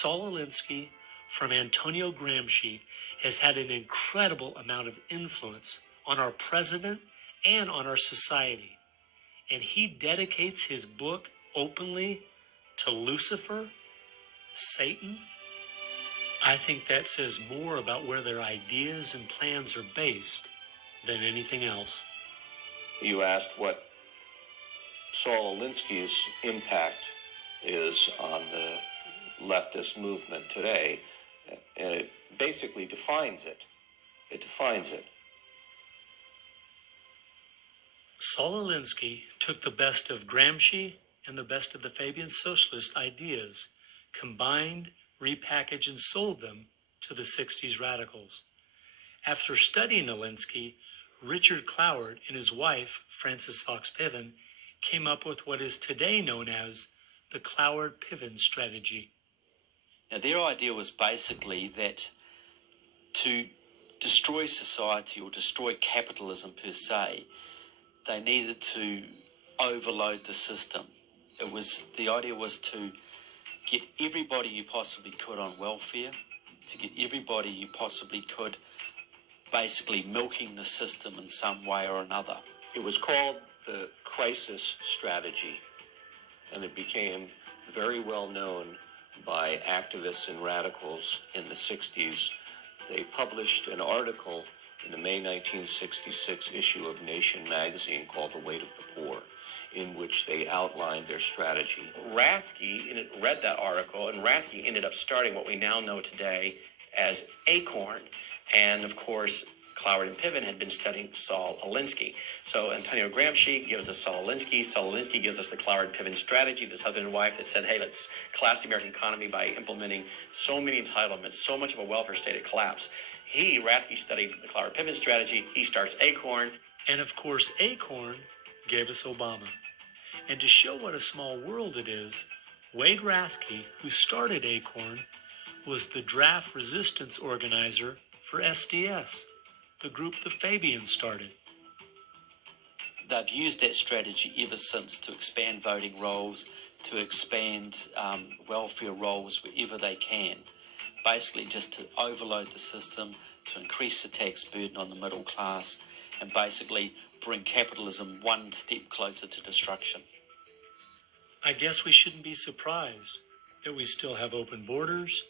Saul Alinsky from Antonio Gramsci has had an incredible amount of influence on our president and on our society. And he dedicates his book openly to Lucifer, Satan. I think that says more about where their ideas and plans are based than anything else. You asked what Saul Alinsky's impact is on the leftist movement today, and it basically defines it. It defines it. Saul Alinsky took the best of Gramsci and the best of the Fabian socialist ideas, combined, repackaged, and sold them to the 60s radicals. After studying Alinsky, Richard Cloward and his wife, Frances Fox Piven, came up with what is today known as the Cloward-Piven strategy. Now, their idea was basically that to destroy society or destroy capitalism per se, they needed to overload the system. The idea was to get everybody you possibly could on welfare, to get everybody you possibly could basically milking the system in some way or another. It was called the crisis strategy, and it became very well known by activists and radicals in the 60s. They published an article in the May 1966 issue of Nation magazine called The Weight of the Poor, in which they outlined their strategy. Rathke read that article, and Rathke ended up starting what we now know today as ACORN. And of course, Cloward and Piven had been studying Saul Alinsky. So Antonio Gramsci gives us Saul Alinsky. Saul Alinsky gives us the Cloward-Piven strategy, this husband and wife that said, hey, let's collapse the American economy by implementing so many entitlements, so much of a welfare state at collapse. Rathke studied the Cloward-Piven strategy. He starts ACORN. And of course, ACORN gave us Obama. And to show what a small world it is, Wade Rathke, who started ACORN, was the draft resistance organizer for SDS, the group the Fabians started. They've used that strategy ever since to expand voting rolls, to expand welfare rolls wherever they can, basically just to overload the system, to increase the tax burden on the middle class, and basically bring capitalism one step closer to destruction. I guess we shouldn't be surprised that we still have open borders,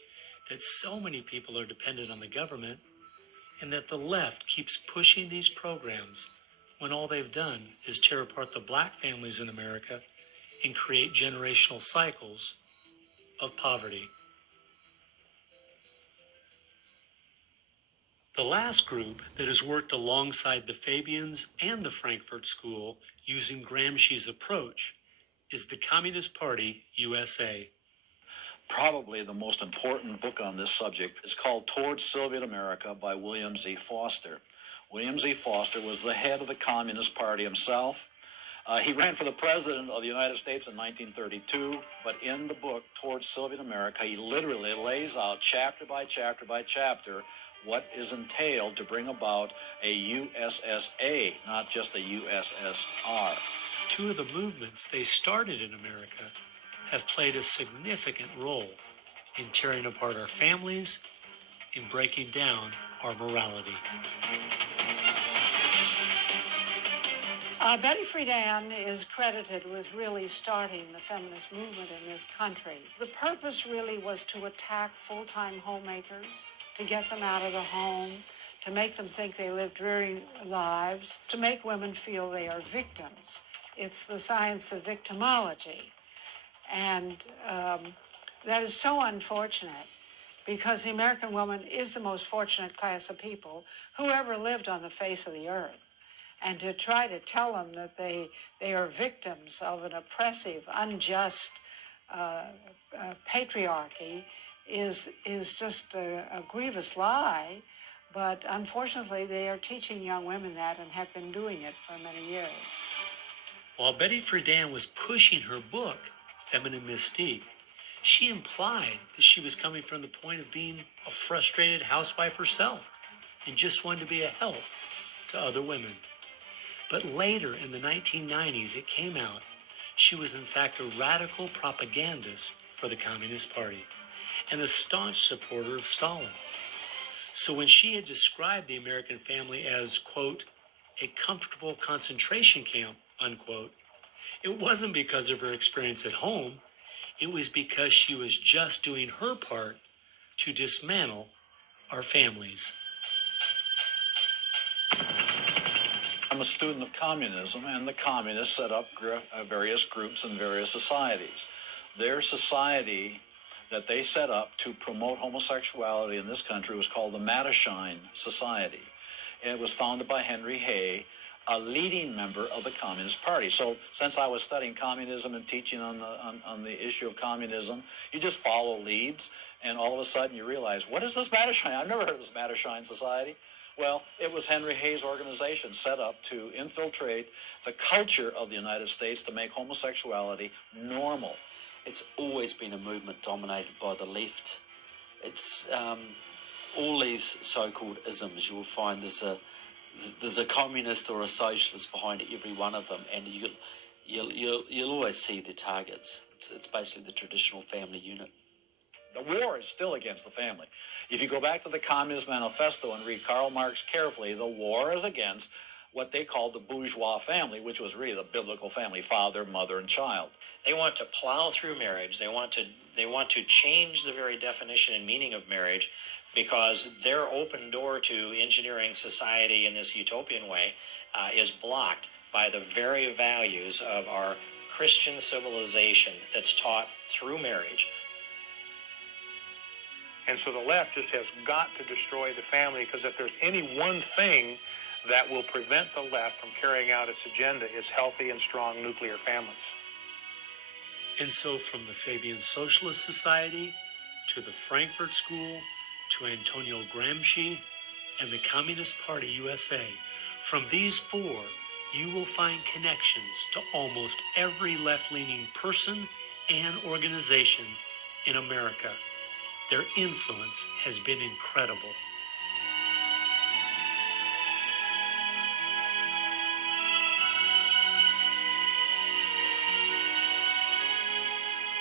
that so many people are dependent on the government, and that the left keeps pushing these programs when all they've done is tear apart the black families in America and create generational cycles of poverty. The last group that has worked alongside the Fabians and the Frankfurt School using Gramsci's approach is the Communist Party USA. Probably the most important book on this subject is called Towards Soviet America by William Z. Foster. William Z. Foster was the head of the Communist Party himself. He ran for the president of the United States in 1932, but in the book Towards Soviet America, he literally lays out chapter by chapter by chapter what is entailed to bring about a USSA, not just a USSR. Two of the movements they started in America have played a significant role in tearing apart our families and breaking down our morality. Betty Friedan is credited with really starting the feminist movement in this country. The purpose really was to attack full-time homemakers, to get them out of the home, to make them think they live dreary lives, to make women feel they are victims. It's the science of victimology. And that is so unfortunate because the American woman is the most fortunate class of people who ever lived on the face of the earth. And to try to tell them that they are victims of an oppressive, unjust patriarchy is just a grievous lie. But unfortunately, they are teaching young women that and have been doing it for many years. While Betty Friedan was pushing her book, Feminine Mystique, she implied that she was coming from the point of being a frustrated housewife herself and just wanted to be a help to other women. But later in the 1990s, it came out she was in fact a radical propagandist for the Communist Party. and a staunch supporter of Stalin. So when she had described the American family as, quote, a comfortable concentration camp, unquote, it wasn't because of her experience at home. It was because she was just doing her part to dismantle our families. I'm a student of communism, and the communists set up various groups and various societies. Their society that they set up to promote homosexuality in this country was called the Mattachine Society. And it was founded by Henry Hay, a leading member of the Communist Party. So since I was studying communism and teaching on the issue of communism, you just follow leads, and all of a sudden you realize, what is this Mattachine? I've never heard of this Mattachine Society. Well, it was Henry Hay's organization set up to infiltrate the culture of the United States to make homosexuality normal. It's always been a movement dominated by the left. It's all these so-called isms. You'll find there's a communist or a socialist behind every one of them, and you'll always see their targets. It's basically the traditional family unit. The war is still against the family. If you go back to the Communist Manifesto and read Karl Marx carefully, the war is against what they called the bourgeois family, which was really the biblical family, father, mother, and child. They want to plow through marriage. They want to change the very definition and meaning of marriage, because their open door to engineering society in this utopian way is blocked by the very values of our Christian civilization that's taught through marriage. And so the left just has got to destroy the family, because if there's any one thing that will prevent the left from carrying out its agenda, it's healthy and strong nuclear families. And so from the Fabian Socialist Society to the Frankfurt School to Antonio Gramsci and the Communist Party USA, from these four, you will find connections to almost every left-leaning person and organization in America. Their influence has been incredible.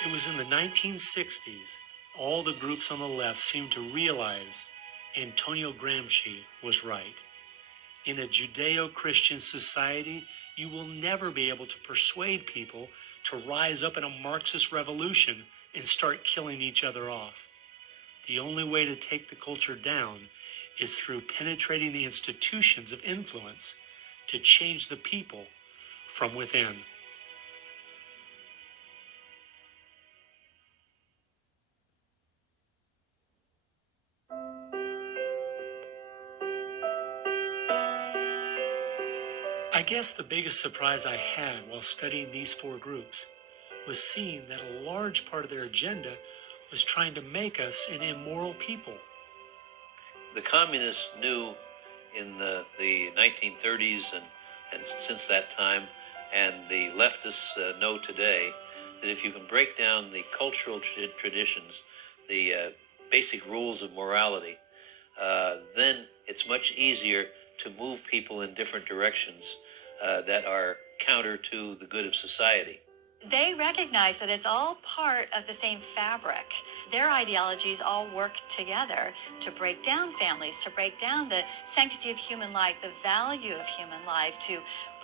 It was in the 1960s, all the groups on the left seemed to realize Antonio Gramsci was right. In a Judeo-Christian society, you will never be able to persuade people to rise up in a Marxist revolution and start killing each other off. The only way to take the culture down is through penetrating the institutions of influence to change the people from within. I guess the biggest surprise I had while studying these four groups was seeing that a large part of their agenda was trying to make us an immoral people. The communists knew in the 1930s and since that time, and the leftists know today, that if you can break down the cultural traditions, the basic rules of morality, then it's much easier to move people in different directions that are counter to the good of society. They recognize that it's all part of the same fabric. Their ideologies all work together to break down families, to break down the sanctity of human life, the value of human life, to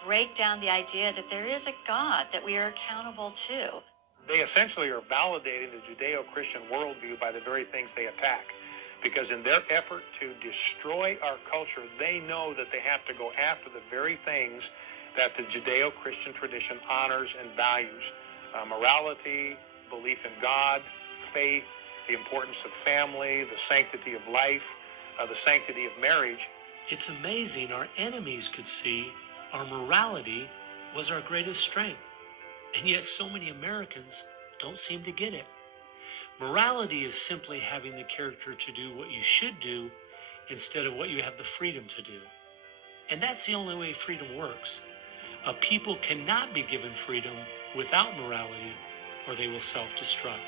break down the idea that there is a God that we are accountable to. They essentially are validating the Judeo-Christian worldview by the very things they attack. Because in their effort to destroy our culture, they know that they have to go after the very things that the Judeo-Christian tradition honors and values. Morality, belief in God, faith, the importance of family, the sanctity of life, the sanctity of marriage. It's amazing our enemies could see our morality was our greatest strength. And yet so many Americans don't seem to get it. Morality is simply having the character to do what you should do instead of what you have the freedom to do. And that's the only way freedom works. A people cannot be given freedom without morality, or they will self-destruct.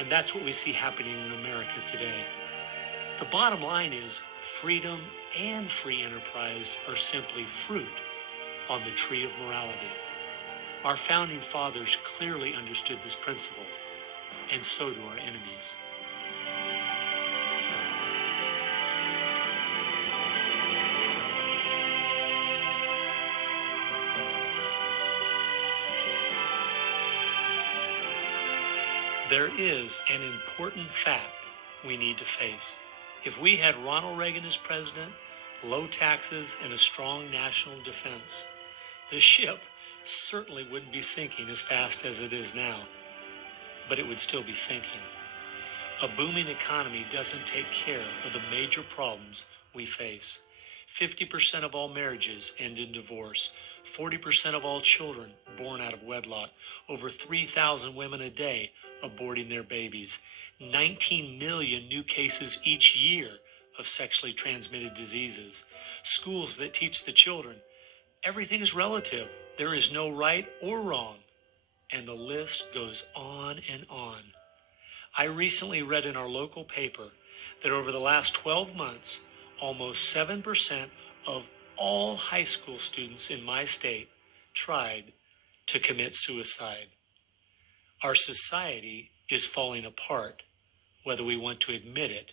And that's what we see happening in America today. The bottom line is freedom and free enterprise are simply fruit on the tree of morality. Our founding fathers clearly understood this principle, and so do our enemies. there is an important fact we need to face. If we had Ronald Reagan as president, low taxes, and a strong national defense, the ship certainly wouldn't be sinking as fast as it is now, but it would still be sinking. A booming economy doesn't take care of the major problems we face. 50% of all marriages end in divorce. 40% of all children born out of wedlock. Over 3,000 women a day aborting their babies. 19 million new cases each year of sexually transmitted diseases. Schools that teach the children everything is relative. There is no right or wrong. And the list goes on and on. I recently read in our local paper that over the last 12 months, almost 7% of all high school students in my state tried to commit suicide. Our society is falling apart, whether we want to admit it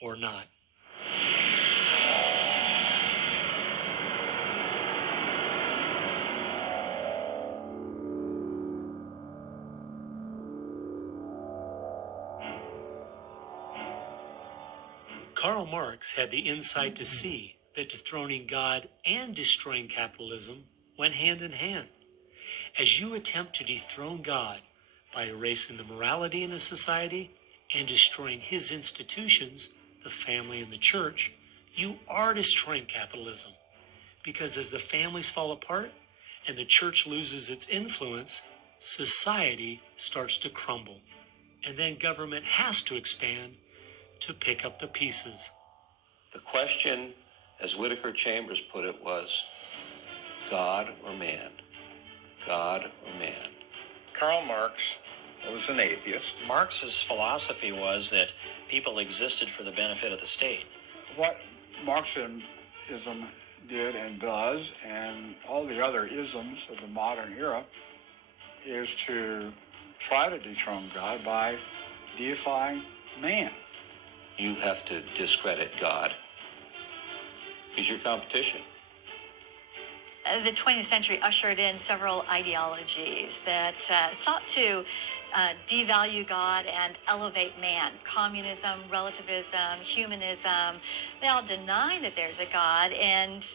or not. Karl Marx had the insight to see that dethroning God and destroying capitalism went hand in hand. As you attempt to dethrone God by erasing the morality in a society and destroying his institutions, the family and the church, you are destroying capitalism. Because as the families fall apart and the church loses its influence, society starts to crumble. And then government has to expand to pick up the pieces. The question, as Whittaker Chambers put it, was God or man? God or man? Karl Marx was an atheist. Marx's philosophy was that people existed for the benefit of the state. What Marxism did and does, and all the other isms of the modern era, is to try to dethrone God by deifying man. You have to discredit God. He's your competition. The 20th century ushered in several ideologies that sought to devalue God and elevate man. Communism, relativism, humanism, they all deny that there's a God, and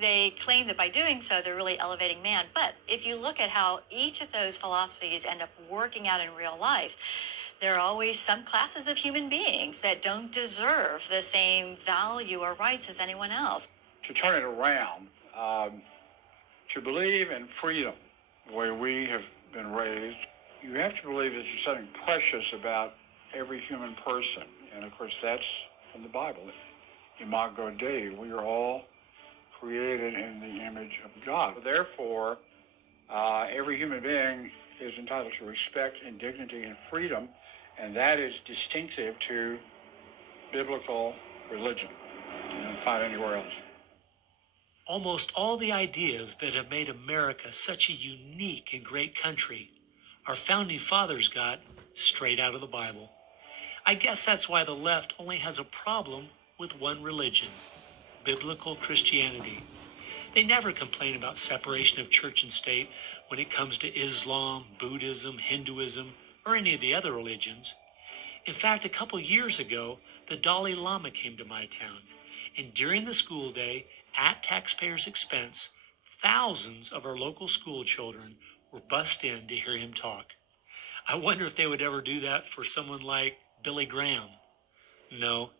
they claim that by doing so, they're really elevating man. But if you look at how each of those philosophies end up working out in real life, there are always some classes of human beings that don't deserve the same value or rights as anyone else. To turn it around, to believe in freedom, the way we have been raised, you have to believe that there's something precious about every human person. And of course, that's from the Bible. Imago Dei, we are all created in the image of God. Therefore, every human being is entitled to respect and dignity and freedom, and that is distinctive to biblical religion. You don't find anywhere else. Almost all the ideas that have made America such a unique and great country our founding fathers got straight out of the Bible. I guess that's why the left only has a problem with one religion, biblical Christianity. They never complain about separation of church and state when it comes to Islam, Buddhism, Hinduism, or any of the other religions. In fact, a couple years ago, the Dalai Lama came to my town, and during the school day, at taxpayers' expense, thousands of our local school children were bussed in to hear him talk. I wonder if they would ever do that for someone like Billy Graham. No,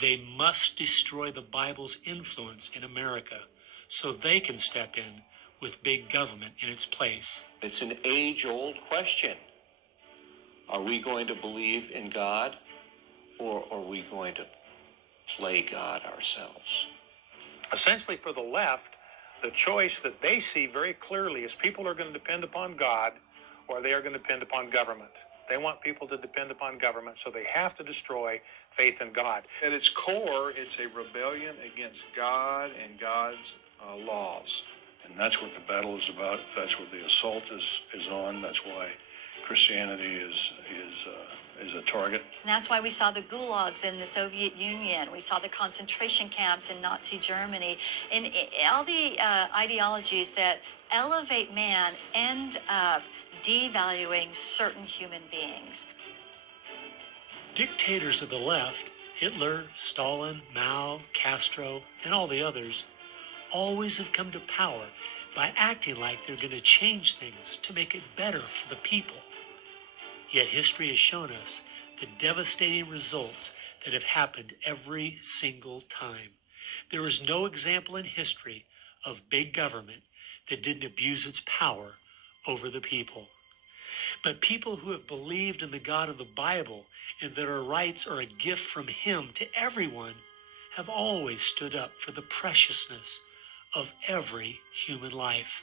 they must destroy the Bible's influence in America so they can step in with big government in its place. It's an age-old question. Are we going to believe in God, or are we going to play God ourselves? Essentially, for the left, the choice that they see very clearly is people are going to depend upon God or they are going to depend upon government. They want people to depend upon government, so they have to destroy faith in God. At its core, it's a rebellion against God and God's laws. And that's what the battle is about. That's what the assault is on. That's why Christianity is a target. And that's why we saw the gulags in the Soviet Union. We saw the concentration camps in Nazi Germany. And all the ideologies that elevate man end up devaluing certain human beings. Dictators of the left, Hitler, Stalin, Mao, Castro, and all the others, always have come to power by acting like they're going to change things to make it better for the people. Yet history has shown us the devastating results that have happened every single time. There is no example in history of big government that didn't abuse its power over the people. But people who have believed in the God of the Bible and that our rights are a gift from Him to everyone have always stood up for the preciousness of every human life.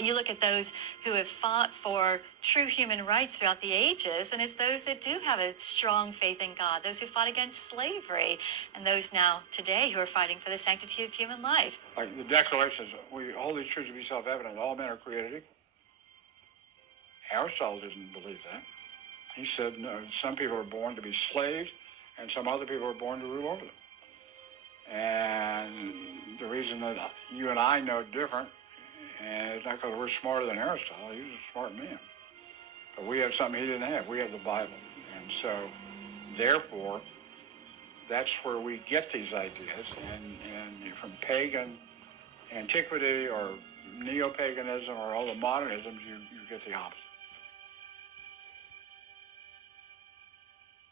You look at those who have fought for true human rights throughout the ages, and it's those that do have a strong faith in God, those who fought against slavery, and those now today who are fighting for the sanctity of human life. Like the Declaration says, we hold these truths to be self-evident. All men are created equal. Aristotle didn't believe that. He said, no, some people are born to be slaves, and some other people are born to rule over them. And the reason that you and I know different, and it's not because we're smarter than Aristotle, he was a smart man. But we have something he didn't have. We have the Bible. And so, therefore, that's where we get these ideas. And from pagan antiquity or neo-paganism or all the modernisms, you get the opposite.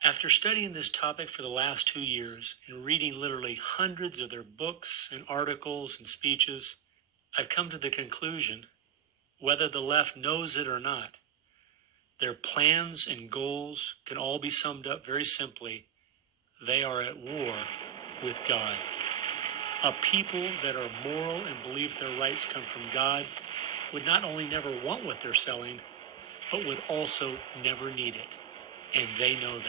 After studying this topic for the last 2 years and reading literally hundreds of their books and articles and speeches, I've come to the conclusion, whether the left knows it or not, their plans and goals can all be summed up very simply. They are at war with God. A people that are moral and believe their rights come from God would not only never want what they're selling, but would also never need it. And they know that.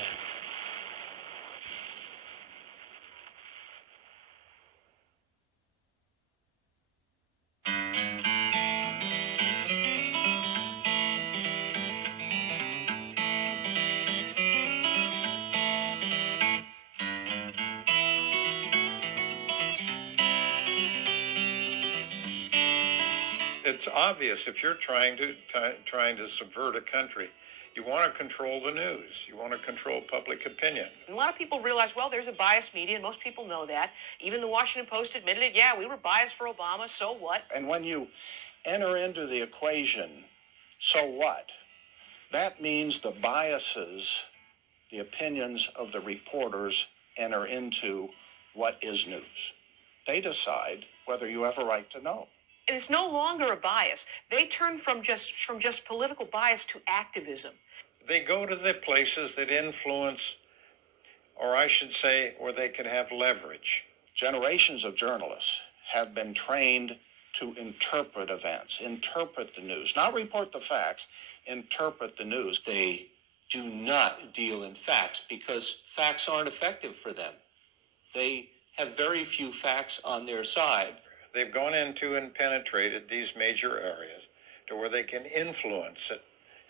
It's obvious if you're trying to subvert a country, you want to control the news. You want to control public opinion. A lot of people realize, well, there's a biased media, and most people know that. Even the Washington Post admitted it. Yeah, we were biased for Obama, so what? And when you enter into the equation, so what? That means the biases, the opinions of the reporters enter into what is news. They decide whether you have a right to know. And it's no longer a bias. They turn from just political bias to activism. They go to the places that influence, or I should say, where they can have leverage. Generations of journalists have been trained to interpret events, interpret the news, not report the facts, interpret the news. They do not deal in facts because facts aren't effective for them. They have very few facts on their side. They've gone into and penetrated these major areas to where they can influence it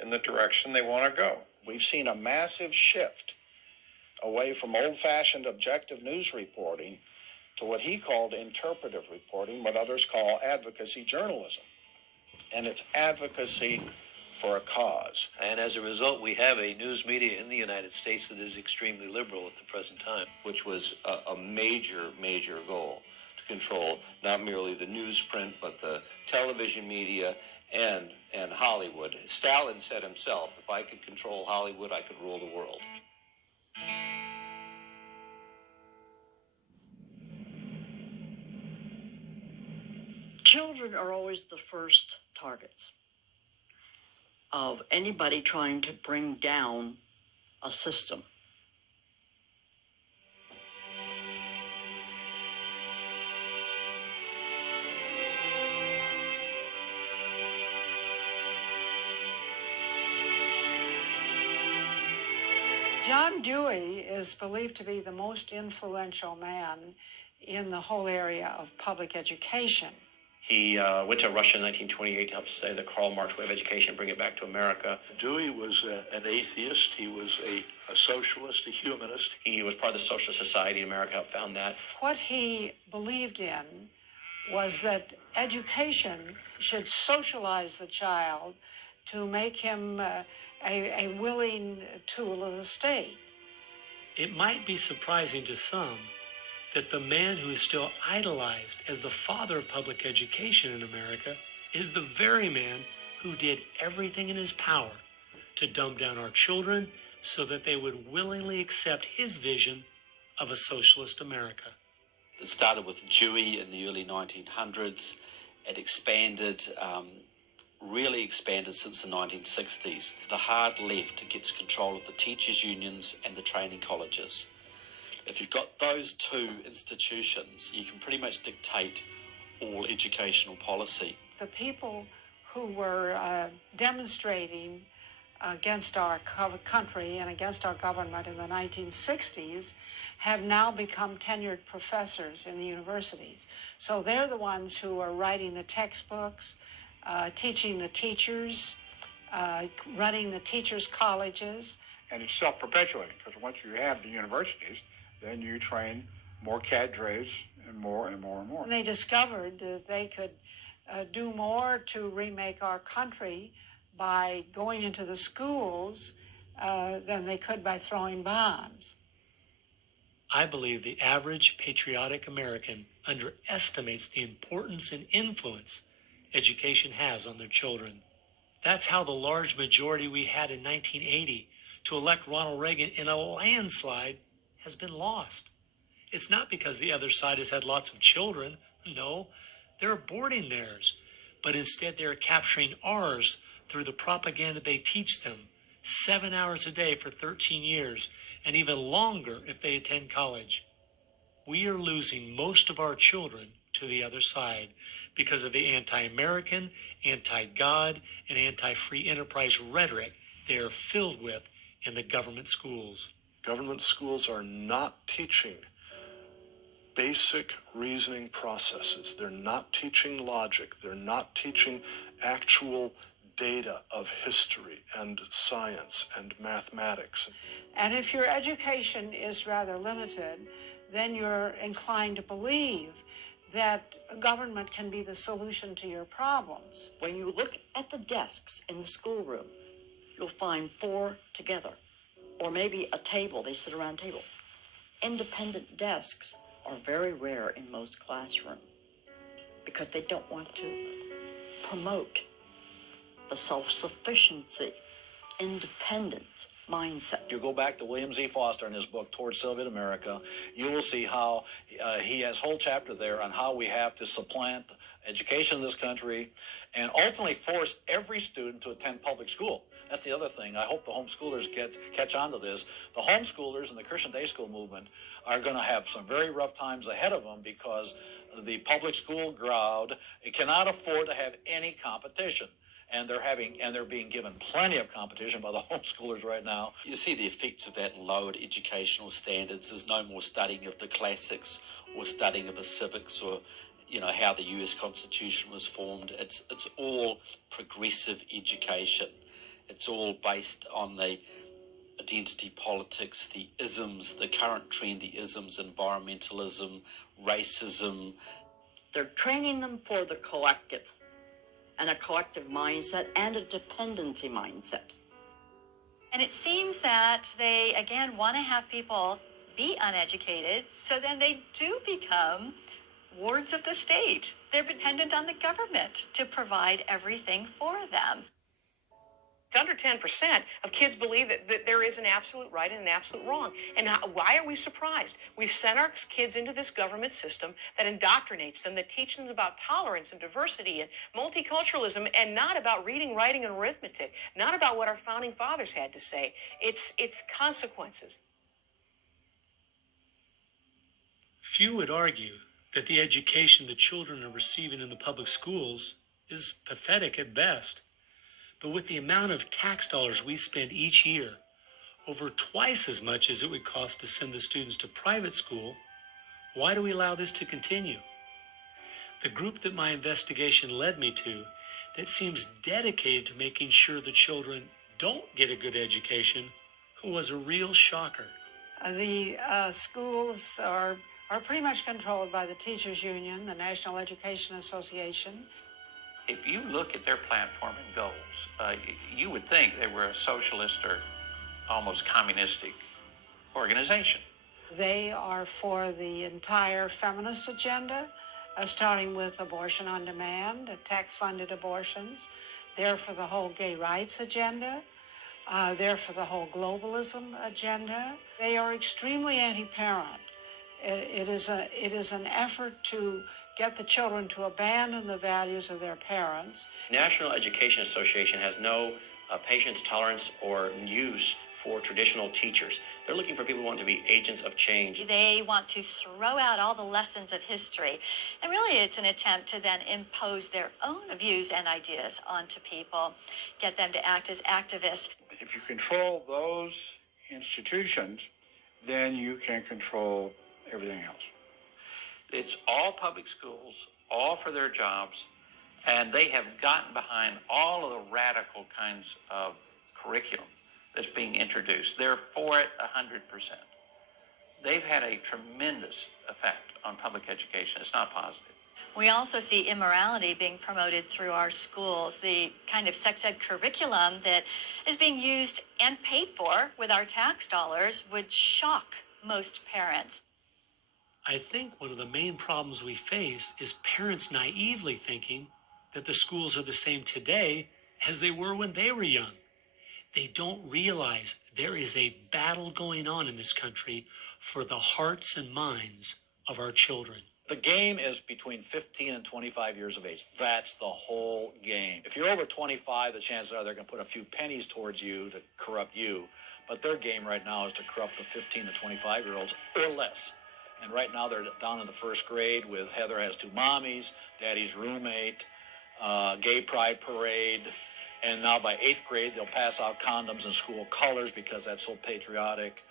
in the direction they want to go. We've seen a massive shift away from old-fashioned objective news reporting to what he called interpretive reporting, what others call advocacy journalism. And it's advocacy for a cause. And as a result, we have a news media in the United States that is extremely liberal at the present time. Which was a major, major goal. Control not merely the newsprint, but the television media and Hollywood. Stalin said himself, if I could control Hollywood, I could rule the world. Children are always the first targets of anybody trying to bring down a system. John Dewey is believed to be the most influential man in the whole area of public education. He went to Russia in 1928 to help say the Karl Marx way of education, bring it back to America. Dewey was an atheist. He was a socialist, a humanist. He was part of the Socialist Society in America, helped found that. What he believed in was that education should socialize the child to make him a willing tool of the state. It might be surprising to some that the man who is still idolized as the father of public education in America is the very man who did everything in his power to dumb down our children so that they would willingly accept his vision of a socialist America. It started with Dewey in the early 1900s. It expanded, really expanded since the 1960s. The hard left gets control of the teachers' unions and the training colleges. If you've got those two institutions, you can pretty much dictate all educational policy. The people who were demonstrating against our country and against our government in the 1960s have now become tenured professors in the universities. So they're the ones who are writing the textbooks, teaching the teachers, running the teachers' colleges. And it's self-perpetuating, because once you have the universities, then you train more cadres and more and more and more. And they discovered that they could do more to remake our country by going into the schools than they could by throwing bombs. I believe the average patriotic American underestimates the importance and influence education has on their children. That's how the large majority we had in 1980 to elect Ronald Reagan in a landslide has been lost. It's not because the other side has had lots of children. No, they're aborting theirs. But instead they're capturing ours through the propaganda they teach them 7 hours a day for 13 years, and even longer if they attend college. We are losing most of our children to the other side because of the anti-American, anti-God, and anti-free enterprise rhetoric they are filled with in the government schools. Government schools are not teaching basic reasoning processes. They're not teaching logic. They're not teaching actual data of history and science and mathematics. And if your education is rather limited, then you're inclined to believe that government can be the solution to your problems. When you look at the desks in the schoolroom, you'll find 4 together, or maybe a table, they sit around a table. Independent desks are very rare in most classrooms because they don't want to promote the self-sufficiency, independent mindset. You go back to William Z. Foster in his book, Towards Soviet America, you will see how he has a whole chapter there on how we have to supplant education in this country and ultimately force every student to attend public school. That's the other thing. I hope the homeschoolers catch on to this. The homeschoolers and the Christian day school movement are going to have some very rough times ahead of them because the public school crowd cannot afford to have any competition. And they're being given plenty of competition by the homeschoolers right now. You see the effects of that in lowered educational standards. There's no more studying of the classics or studying of the civics or, how the US Constitution was formed. It's all progressive education. It's all based on the identity politics, the isms, the current trendy isms, environmentalism, racism. They're training them for the collective, and a collective mindset and a dependency mindset. And it seems that they, again, want to have people be uneducated, so then they do become wards of the state. They're dependent on the government to provide everything for them. It's under 10% of kids believe that there is an absolute right and an absolute wrong. And why are we surprised? We've sent our kids into this government system that indoctrinates them, that teaches them about tolerance and diversity and multiculturalism, and not about reading, writing, and arithmetic, not about what our founding fathers had to say. It's consequences. Few would argue that the education the children are receiving in the public schools is pathetic at best. But with the amount of tax dollars we spend each year, over twice as much as it would cost to send the students to private school, why do we allow this to continue? The group that my investigation led me to, that seems dedicated to making sure the children don't get a good education, was a real shocker. The schools are pretty much controlled by the Teachers Union, the National Education Association. If you look at their platform and goals, you would think they were a socialist or almost communistic organization. They are for the entire feminist agenda, starting with abortion on demand, tax-funded abortions. They're for the whole gay rights agenda. They're for the whole globalism agenda. They are extremely anti-parent. It is an effort to get the children to abandon the values of their parents. National Education Association has no patience, tolerance, or use for traditional teachers. They're looking for people who want to be agents of change. They want to throw out all the lessons of history. And really, it's an attempt to then impose their own views and ideas onto people, get them to act as activists. If you control those institutions, then you can control everything else. It's all public schools, all for their jobs, and they have gotten behind all of the radical kinds of curriculum that's being introduced. They're for it 100%. They've had a tremendous effect on public education. It's not positive. We also see immorality being promoted through our schools. The kind of sex ed curriculum that is being used and paid for with our tax dollars would shock most parents. I think one of the main problems we face is parents naively thinking that the schools are the same today as they were when they were young. They don't realize there is a battle going on in this country for the hearts and minds of our children. The game is between 15 and 25 years of age. That's the whole game. If you're over 25, the chances are they're going to put a few pennies towards you to corrupt you. But their game right now is to corrupt the 15 to 25-year-olds or less. And right now they're down in the first grade with Heather Has Two Mommies, Daddy's Roommate, Gay Pride Parade. And now by 8th grade, they'll pass out condoms in school colors because that's so patriotic.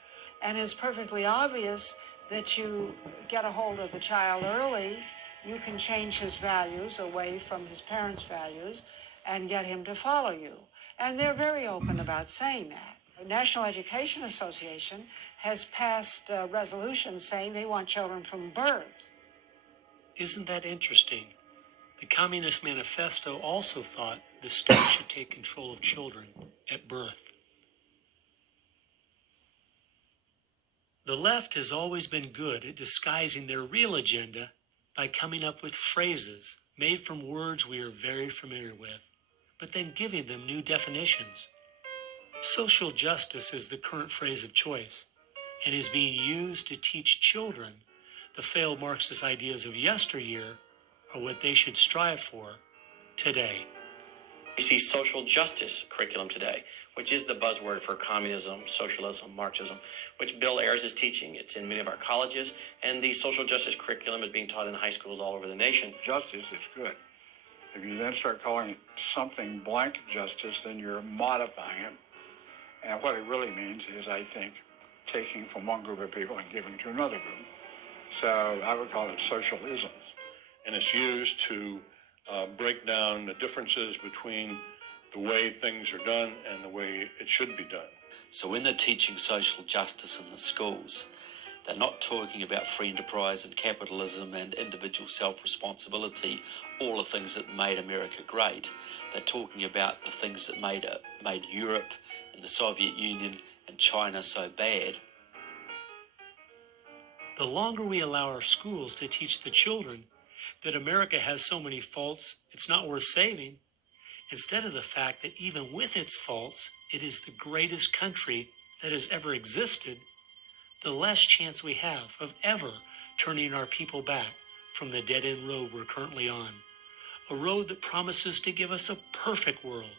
And it's perfectly obvious that you get a hold of the child early, you can change his values away from his parents' values and get him to follow you. And they're very open about saying that. The National Education Association has passed resolutions saying they want children from birth. Isn't that interesting? The Communist Manifesto also thought the state should take control of children at birth. The left has always been good at disguising their real agenda by coming up with phrases made from words we are very familiar with, but then giving them new definitions. Social justice is the current phrase of choice and is being used to teach children the failed Marxist ideas of yesteryear are what they should strive for today. We see social justice curriculum today, which is the buzzword for communism, socialism, Marxism, which Bill Ayers is teaching. It's in many of our colleges, and the social justice curriculum is being taught in high schools all over the nation. Justice is good. If you then start calling it something blank justice, then you're modifying it. And what it really means is, I think, taking from one group of people and giving to another group. So I would call it socialisms. And it's used to break down the differences between the way things are done and the way it should be done. So when they're teaching social justice in the schools, they're not talking about free enterprise and capitalism and individual self-responsibility, all the things that made America great. They're talking about the things that made Europe and the Soviet Union and China so bad. The longer we allow our schools to teach the children that America has so many faults, it's not worth saving, instead of the fact that even with its faults, it is the greatest country that has ever existed, the less chance we have of ever turning our people back from the dead-end road we're currently on, a road that promises to give us a perfect world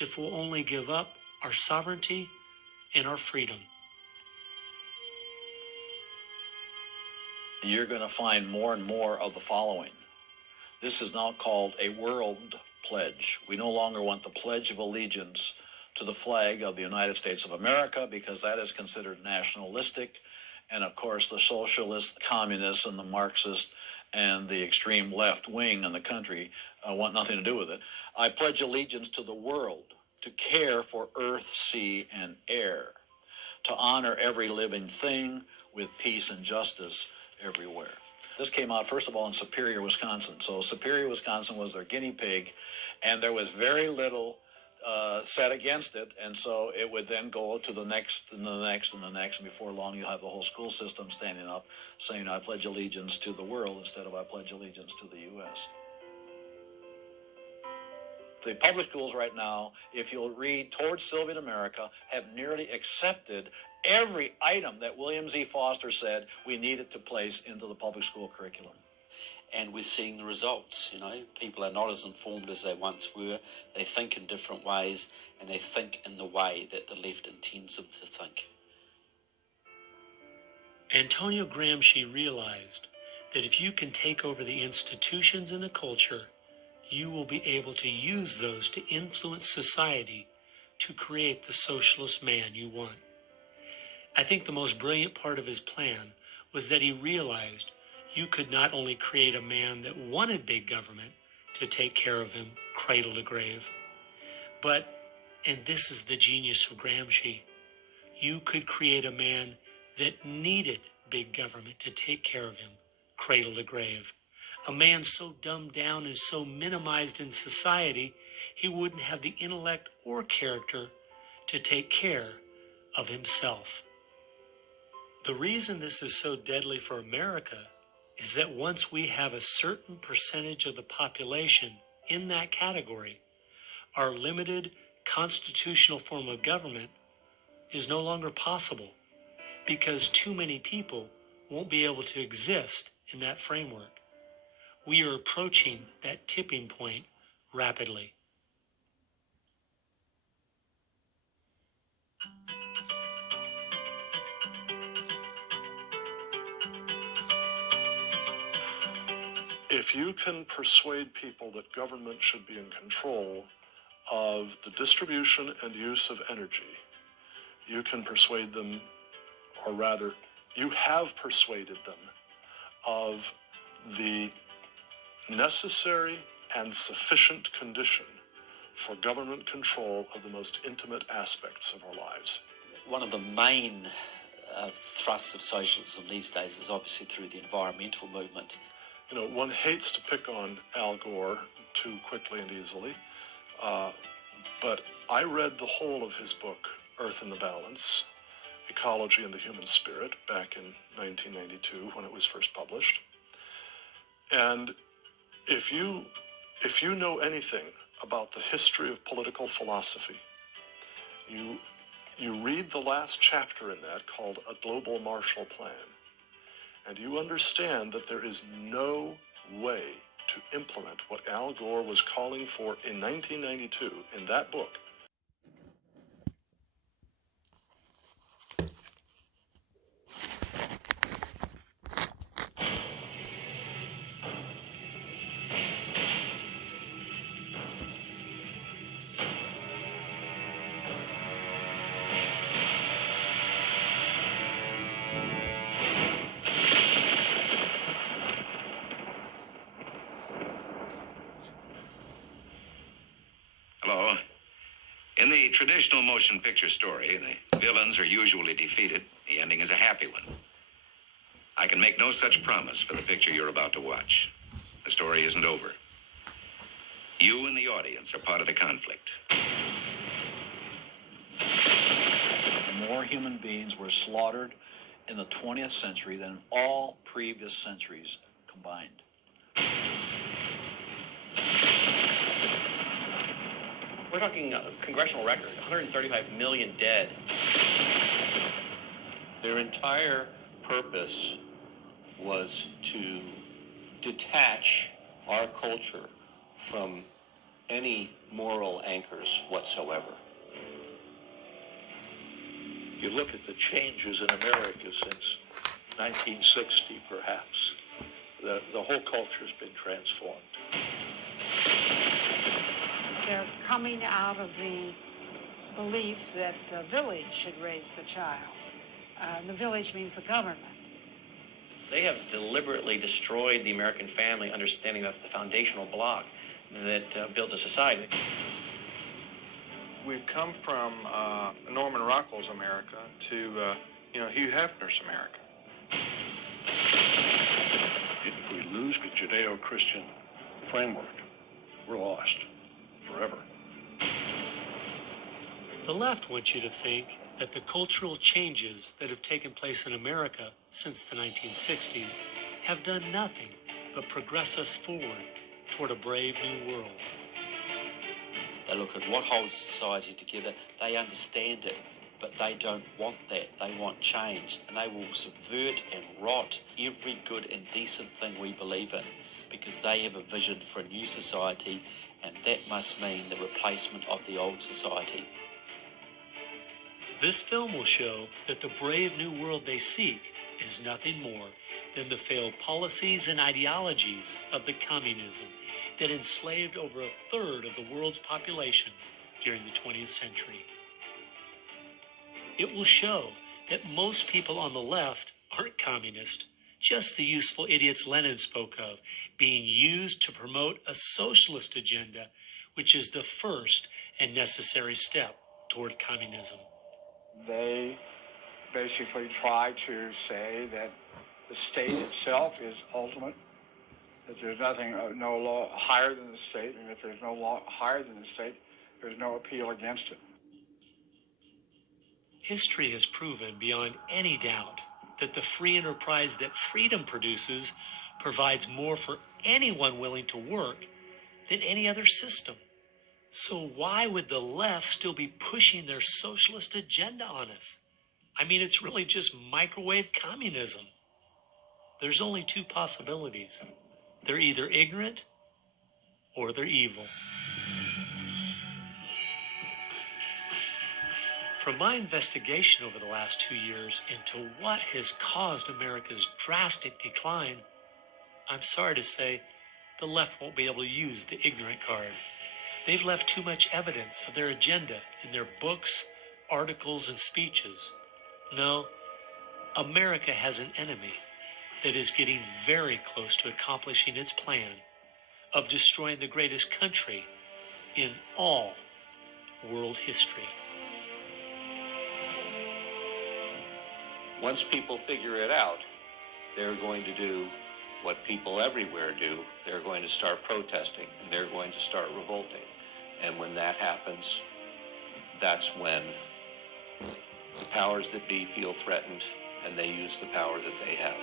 if we'll only give up our sovereignty and our freedom. You're going to find more and more of the following. This is now called a world pledge. We no longer want the Pledge of Allegiance to the flag of the United States of America because that is considered nationalistic. And of course, the socialists, the communists, and the Marxists and the extreme left wing in the country want nothing to do with it. I pledge allegiance to the world, to care for earth, sea, and air, to honor every living thing with peace and justice everywhere. This came out, first of all, in Superior, Wisconsin. So Superior, Wisconsin was their guinea pig, and there was very little said against it, and so it would then go to the next and the next and the next, and before long you'll have the whole school system standing up saying, I pledge allegiance to the world instead of I pledge allegiance to the U.S. The public schools right now, if you'll read Towards Soviet America, have nearly accepted every item that William Z. Foster said we needed to place into the public school curriculum. And we're seeing the results. People are not as informed as they once were. They think in different ways, and they think in the way that the left intends them to think. Antonio Gramsci realized that if you can take over the institutions and the culture, you will be able to use those to influence society to create the socialist man you want. I think the most brilliant part of his plan was that he realized you could not only create a man that wanted big government to take care of him cradle to grave, but, and this is the genius of Gramsci, you could create a man that needed big government to take care of him cradle to grave. A man so dumbed down and so minimized in society, he wouldn't have the intellect or character to take care of himself. The reason this is so deadly for America is that once we have a certain percentage of the population in that category, our limited constitutional form of government is no longer possible because too many people won't be able to exist in that framework. We are approaching that tipping point rapidly. If you can persuade people that government should be in control of the distribution and use of energy, you can persuade them, or rather, you have persuaded them of the necessary and sufficient condition for government control of the most intimate aspects of our lives. One of the main thrusts of socialism these days is obviously through the environmental movement. One hates to pick on Al Gore too quickly and easily, but I read the whole of his book, Earth in the Balance, Ecology and the Human Spirit, back in 1992 when it was first published. And if you know anything about the history of political philosophy, you read the last chapter in that called A Global Marshall Plan, and you understand that there is no way to implement what Al Gore was calling for in 1992 in that book. Hello. In the traditional motion picture story, the villains are usually defeated. The ending is a happy one. I can make no such promise for the picture you're about to watch. The story isn't over. You and the audience are part of the conflict. More human beings were slaughtered in the 20th century than all previous centuries combined. We're talking a congressional record, 135 million dead. Their entire purpose was to detach our culture from any moral anchors whatsoever. You look at the changes in America since 1960, perhaps. The whole culture has been transformed. They're coming out of the belief that the village should raise the child. The village means the government. They have deliberately destroyed the American family, understanding that's the foundational block that builds a society. We've come from Norman Rockwell's America to, Hugh Hefner's America. If we lose the Judeo-Christian framework, we're lost forever. The left wants you to think that the cultural changes that have taken place in America since the 1960s have done nothing but progress us forward toward a brave new world. They look at what holds society together, they understand it, but they don't want that. They want change, and they will subvert and rot every good and decent thing we believe in, because they have a vision for a new society, and that must mean the replacement of the old society. This film will show that the brave new world they seek is nothing more than the failed policies and ideologies of the communism that enslaved over a third of the world's population during the 20th century. It will show that most people on the left aren't communist, just the useful idiots Lenin spoke of, being used to promote a socialist agenda, which is the first and necessary step toward communism. They basically try to say that the state itself is ultimate, that there's nothing, no law higher than the state, and if there's no law higher than the state, there's no appeal against it. History has proven beyond any doubt that the free enterprise that freedom produces provides more for anyone willing to work than any other system. So why would the left still be pushing their socialist agenda on us? I mean, it's really just microwave communism. There's only two possibilities. They're either ignorant or they're evil. From my investigation over the last 2 years into what has caused America's drastic decline, I'm sorry to say the left won't be able to use the ignorant card. They've left too much evidence of their agenda in their books, articles, and speeches. No, America has an enemy that is getting very close to accomplishing its plan of destroying the greatest country in all world history. Once people figure it out, they're going to do what people everywhere do. They're going to start protesting, and they're going to start revolting. And when that happens, that's when the powers that be feel threatened, and they use the power that they have.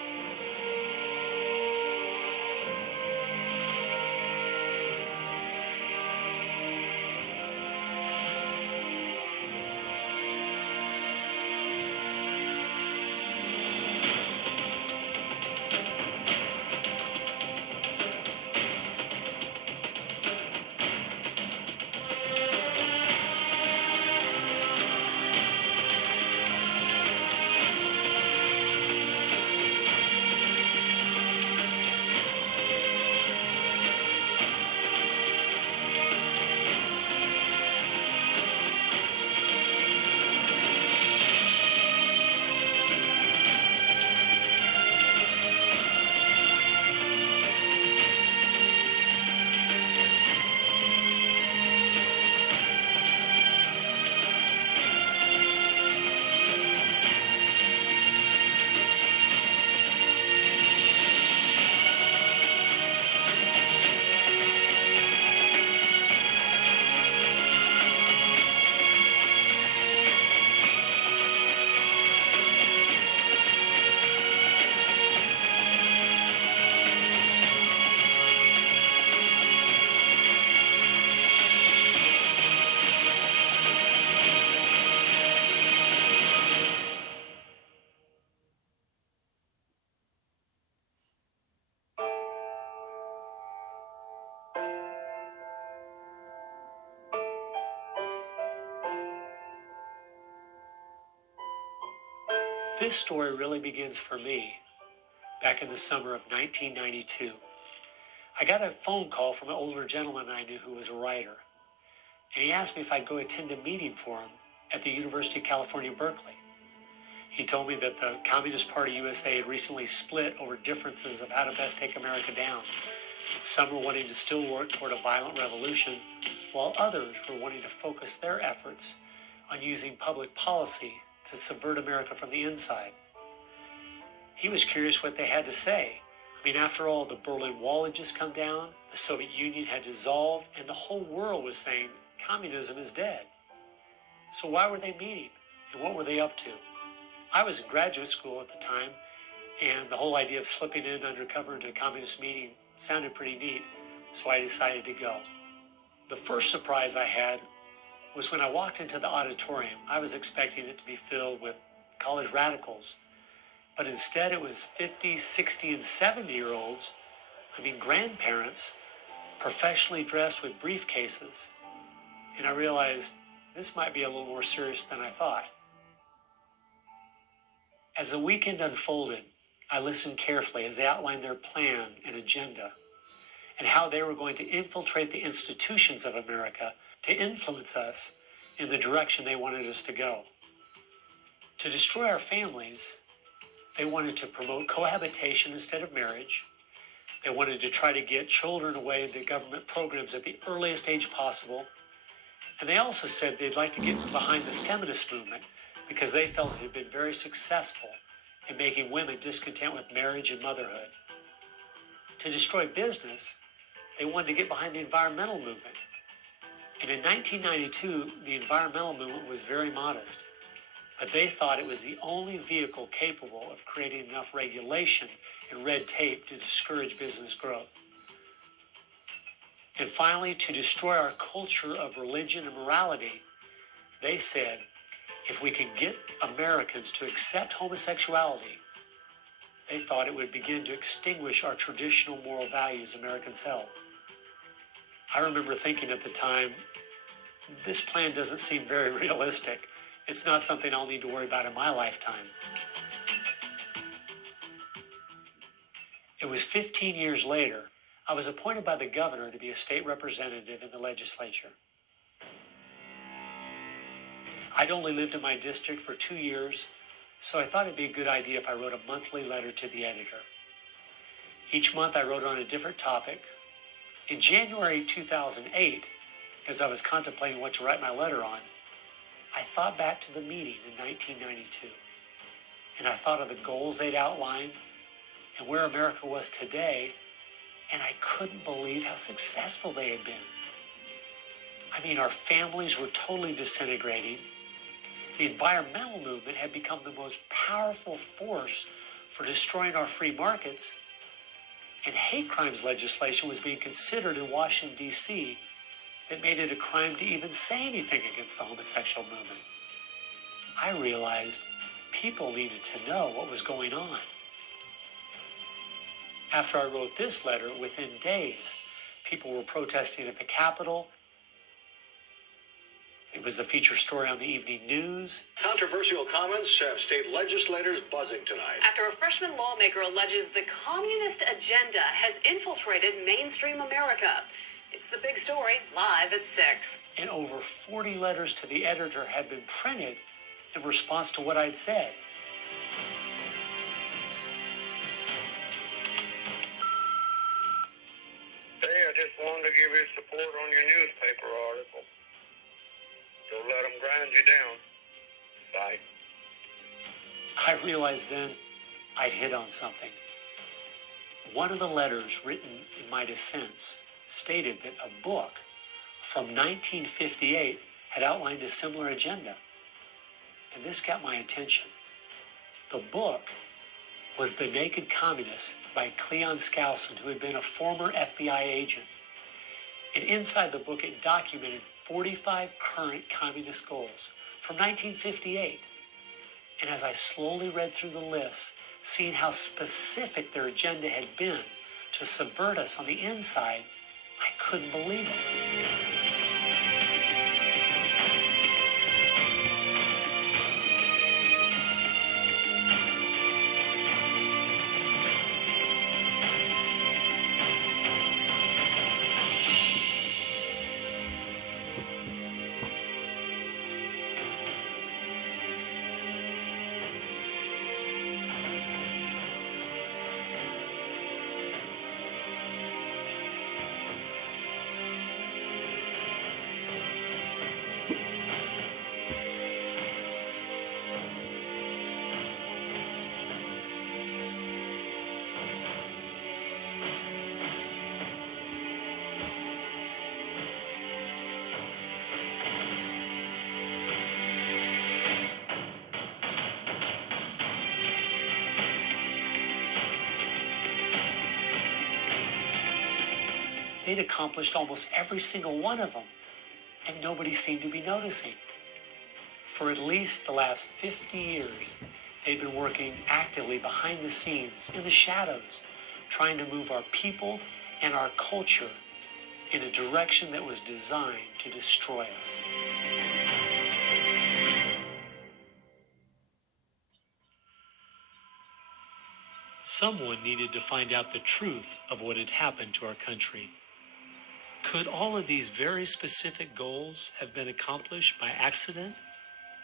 This story really begins for me back in the summer of 1992. I got a phone call from an older gentleman I knew who was a writer, and he asked me if I'd go attend a meeting for him at the University of California, Berkeley. He told me that the Communist Party USA had recently split over differences of how to best take America down. Some were wanting to still work toward a violent revolution, while others were wanting to focus their efforts on using public policy to subvert America from the inside. He was curious what they had to say mean, after all, the Berlin Wall had just come down, the Soviet Union had dissolved, and the whole world was saying communism is dead. So why were they meeting, and what were they up to? I was in graduate school at the time, and the whole idea of slipping in undercover into a communist meeting sounded pretty neat, so I decided to go. The first surprise I had was when I walked into the auditorium. I was expecting it to be filled with college radicals, but instead it was 50, 60, and 70-year-olds, grandparents, professionally dressed with briefcases. And I realized this might be a little more serious than I thought. As the weekend unfolded, I listened carefully as they outlined their plan and agenda and how they were going to infiltrate the institutions of America to influence us in the direction they wanted us to go. To destroy our families, they wanted to promote cohabitation instead of marriage. They wanted to try to get children away into government programs at the earliest age possible. And they also said they'd like to get behind the feminist movement because they felt it had been very successful in making women discontent with marriage and motherhood. To destroy business, they wanted to get behind the environmental movement. And in 1992, the environmental movement was very modest, but they thought it was the only vehicle capable of creating enough regulation and red tape to discourage business growth. And finally, to destroy our culture of religion and morality, they said, if we could get Americans to accept homosexuality, they thought it would begin to extinguish our traditional moral values Americans held. I remember thinking at the time, this plan doesn't seem very realistic. It's not something I'll need to worry about in my lifetime. It was 15 years later, I was appointed by the governor to be a state representative in the legislature. I'd only lived in my district for 2 years, so I thought it'd be a good idea if I wrote a monthly letter to the editor. Each month I wrote on a different topic. In January 2008, as I was contemplating what to write my letter on, I thought back to the meeting in 1992, and I thought of the goals they'd outlined and where America was today, and I couldn't believe how successful they had been. Our families were totally disintegrating. The environmental movement had become the most powerful force for destroying our free markets, and hate crimes legislation was being considered in Washington, D.C. that made it a crime to even say anything against the homosexual movement. I realized people needed to know what was going on. After I wrote this letter, within days, people were protesting at the Capitol. It was the feature story on the evening news. Controversial comments have state legislators buzzing tonight. After a freshman lawmaker alleges the communist agenda has infiltrated mainstream America. It's the big story, live at 6. And over 40 letters to the editor had been printed in response to what I'd said. Hey, I just wanted to give you support on your newspaper article. Don't let them grind you down. Bye. I realized then I'd hit on something. One of the letters written in my defense stated that a book from 1958 had outlined a similar agenda. And this got my attention. The book was The Naked Communist by Cleon Skousen, who had been a former FBI agent. And inside the book, it documented 45 current communist goals from 1958. And as I slowly read through the list, seeing how specific their agenda had been to subvert us on the inside, I couldn't believe it. they'd accomplished almost every single one of them, and nobody seemed to be noticing. For at least the last 50 years, they've been working actively behind the scenes, in the shadows, trying to move our people and our culture in a direction that was designed to destroy us. Someone needed to find out the truth of what had happened to our country. Could all of these very specific goals have been accomplished by accident?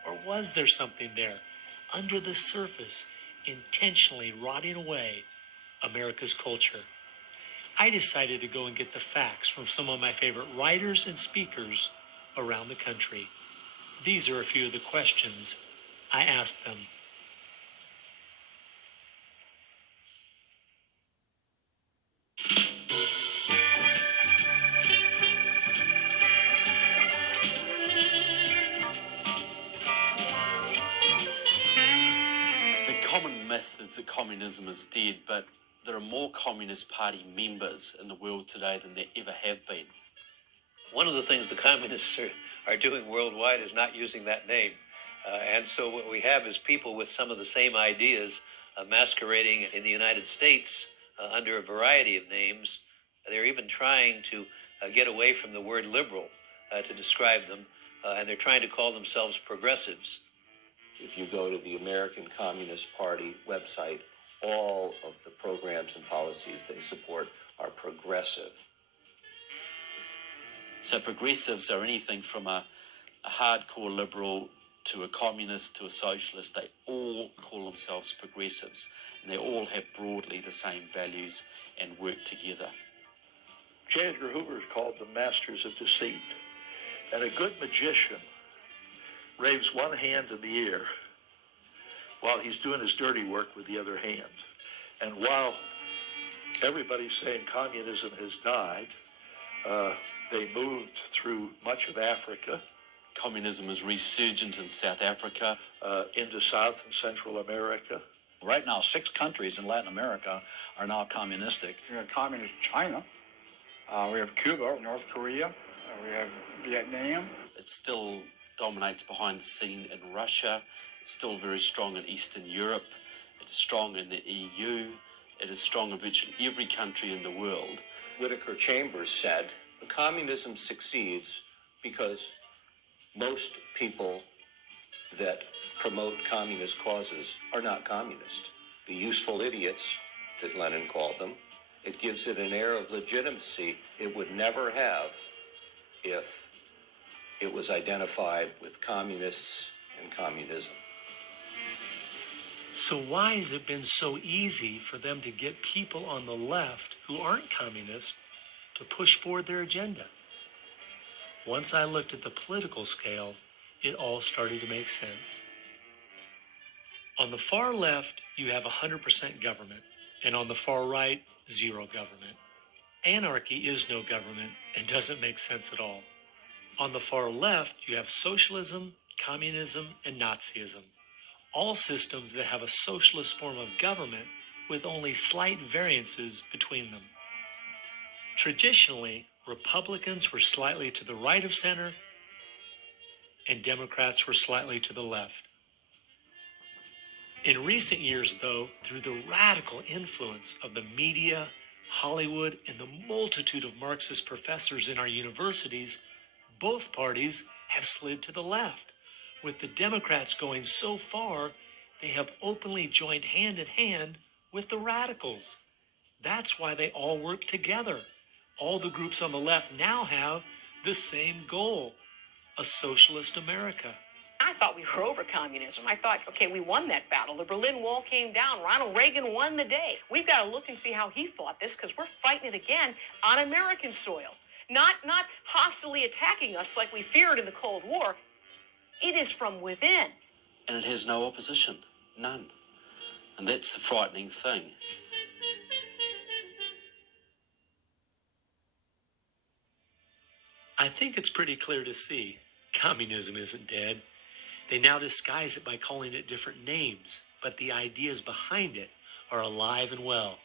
Or was there something there, under the surface, intentionally rotting away America's culture? I decided to go and get the facts from some of my favorite writers and speakers around the country. These are a few of the questions I asked them. The common myth is that communism is dead, but there are more Communist Party members in the world today than there ever have been. One of the things the communists are doing worldwide is not using that name. And so what we have is people with some of the same ideas masquerading in the United States under a variety of names. They're even trying to get away from the word liberal to describe them, and they're trying to call themselves progressives. If you go to the American Communist Party website, all of the programs and policies they support are progressive. So progressives are anything from a hardcore liberal to a communist to a socialist. They all call themselves progressives, and they all have broadly the same values and work together. J. Edgar Hoover is called the masters of deceit. And a good magician raves one hand in the air while he's doing his dirty work with the other hand. And while everybody's saying communism has died, they moved through much of Africa. Communism is resurgent in South Africa. Into South and Central America. Right now, 6 countries in Latin America are now communistic. We have communist China. We have Cuba, North Korea. We have Vietnam. It still dominates behind the scene in Russia. It's still very strong in Eastern Europe. It is strong in the EU. It is strong in virtually every country in the world. Whittaker Chambers said, communism succeeds because most people that promote communist causes are not communist. The useful idiots, that Lenin called them, it gives it an air of legitimacy it would never have if it was identified with communists and communism. So why has it been so easy for them to get people on the left who aren't communists to push forward their agenda? Once I looked at the political scale, it all started to make sense. On the far left, you have 100% government, and on the far right, zero government. Anarchy is no government and doesn't make sense at all. On the far left, you have socialism, communism, and Nazism. All systems that have a socialist form of government with only slight variances between them. Traditionally, Republicans were slightly to the right of center, and Democrats were slightly to the left. In recent years, though, through the radical influence of the media, Hollywood, and the multitude of Marxist professors in our universities, both parties have slid to the left, with the Democrats going so far they have openly joined hand in hand with the radicals. That's why they all work together. All the groups on the left now have the same goal, a socialist America. I thought we were over communism. I thought, okay, we won that battle. The Berlin Wall came down. Ronald Reagan won the day. We've got to look and see how he fought this, because we're fighting it again on American soil. Not hostilely attacking us like we feared in the Cold War. It is from within. And it has no opposition. None. And that's the frightening thing. I think it's pretty clear to see communism isn't dead. They now disguise it by calling it different names, but the ideas behind it are alive and well.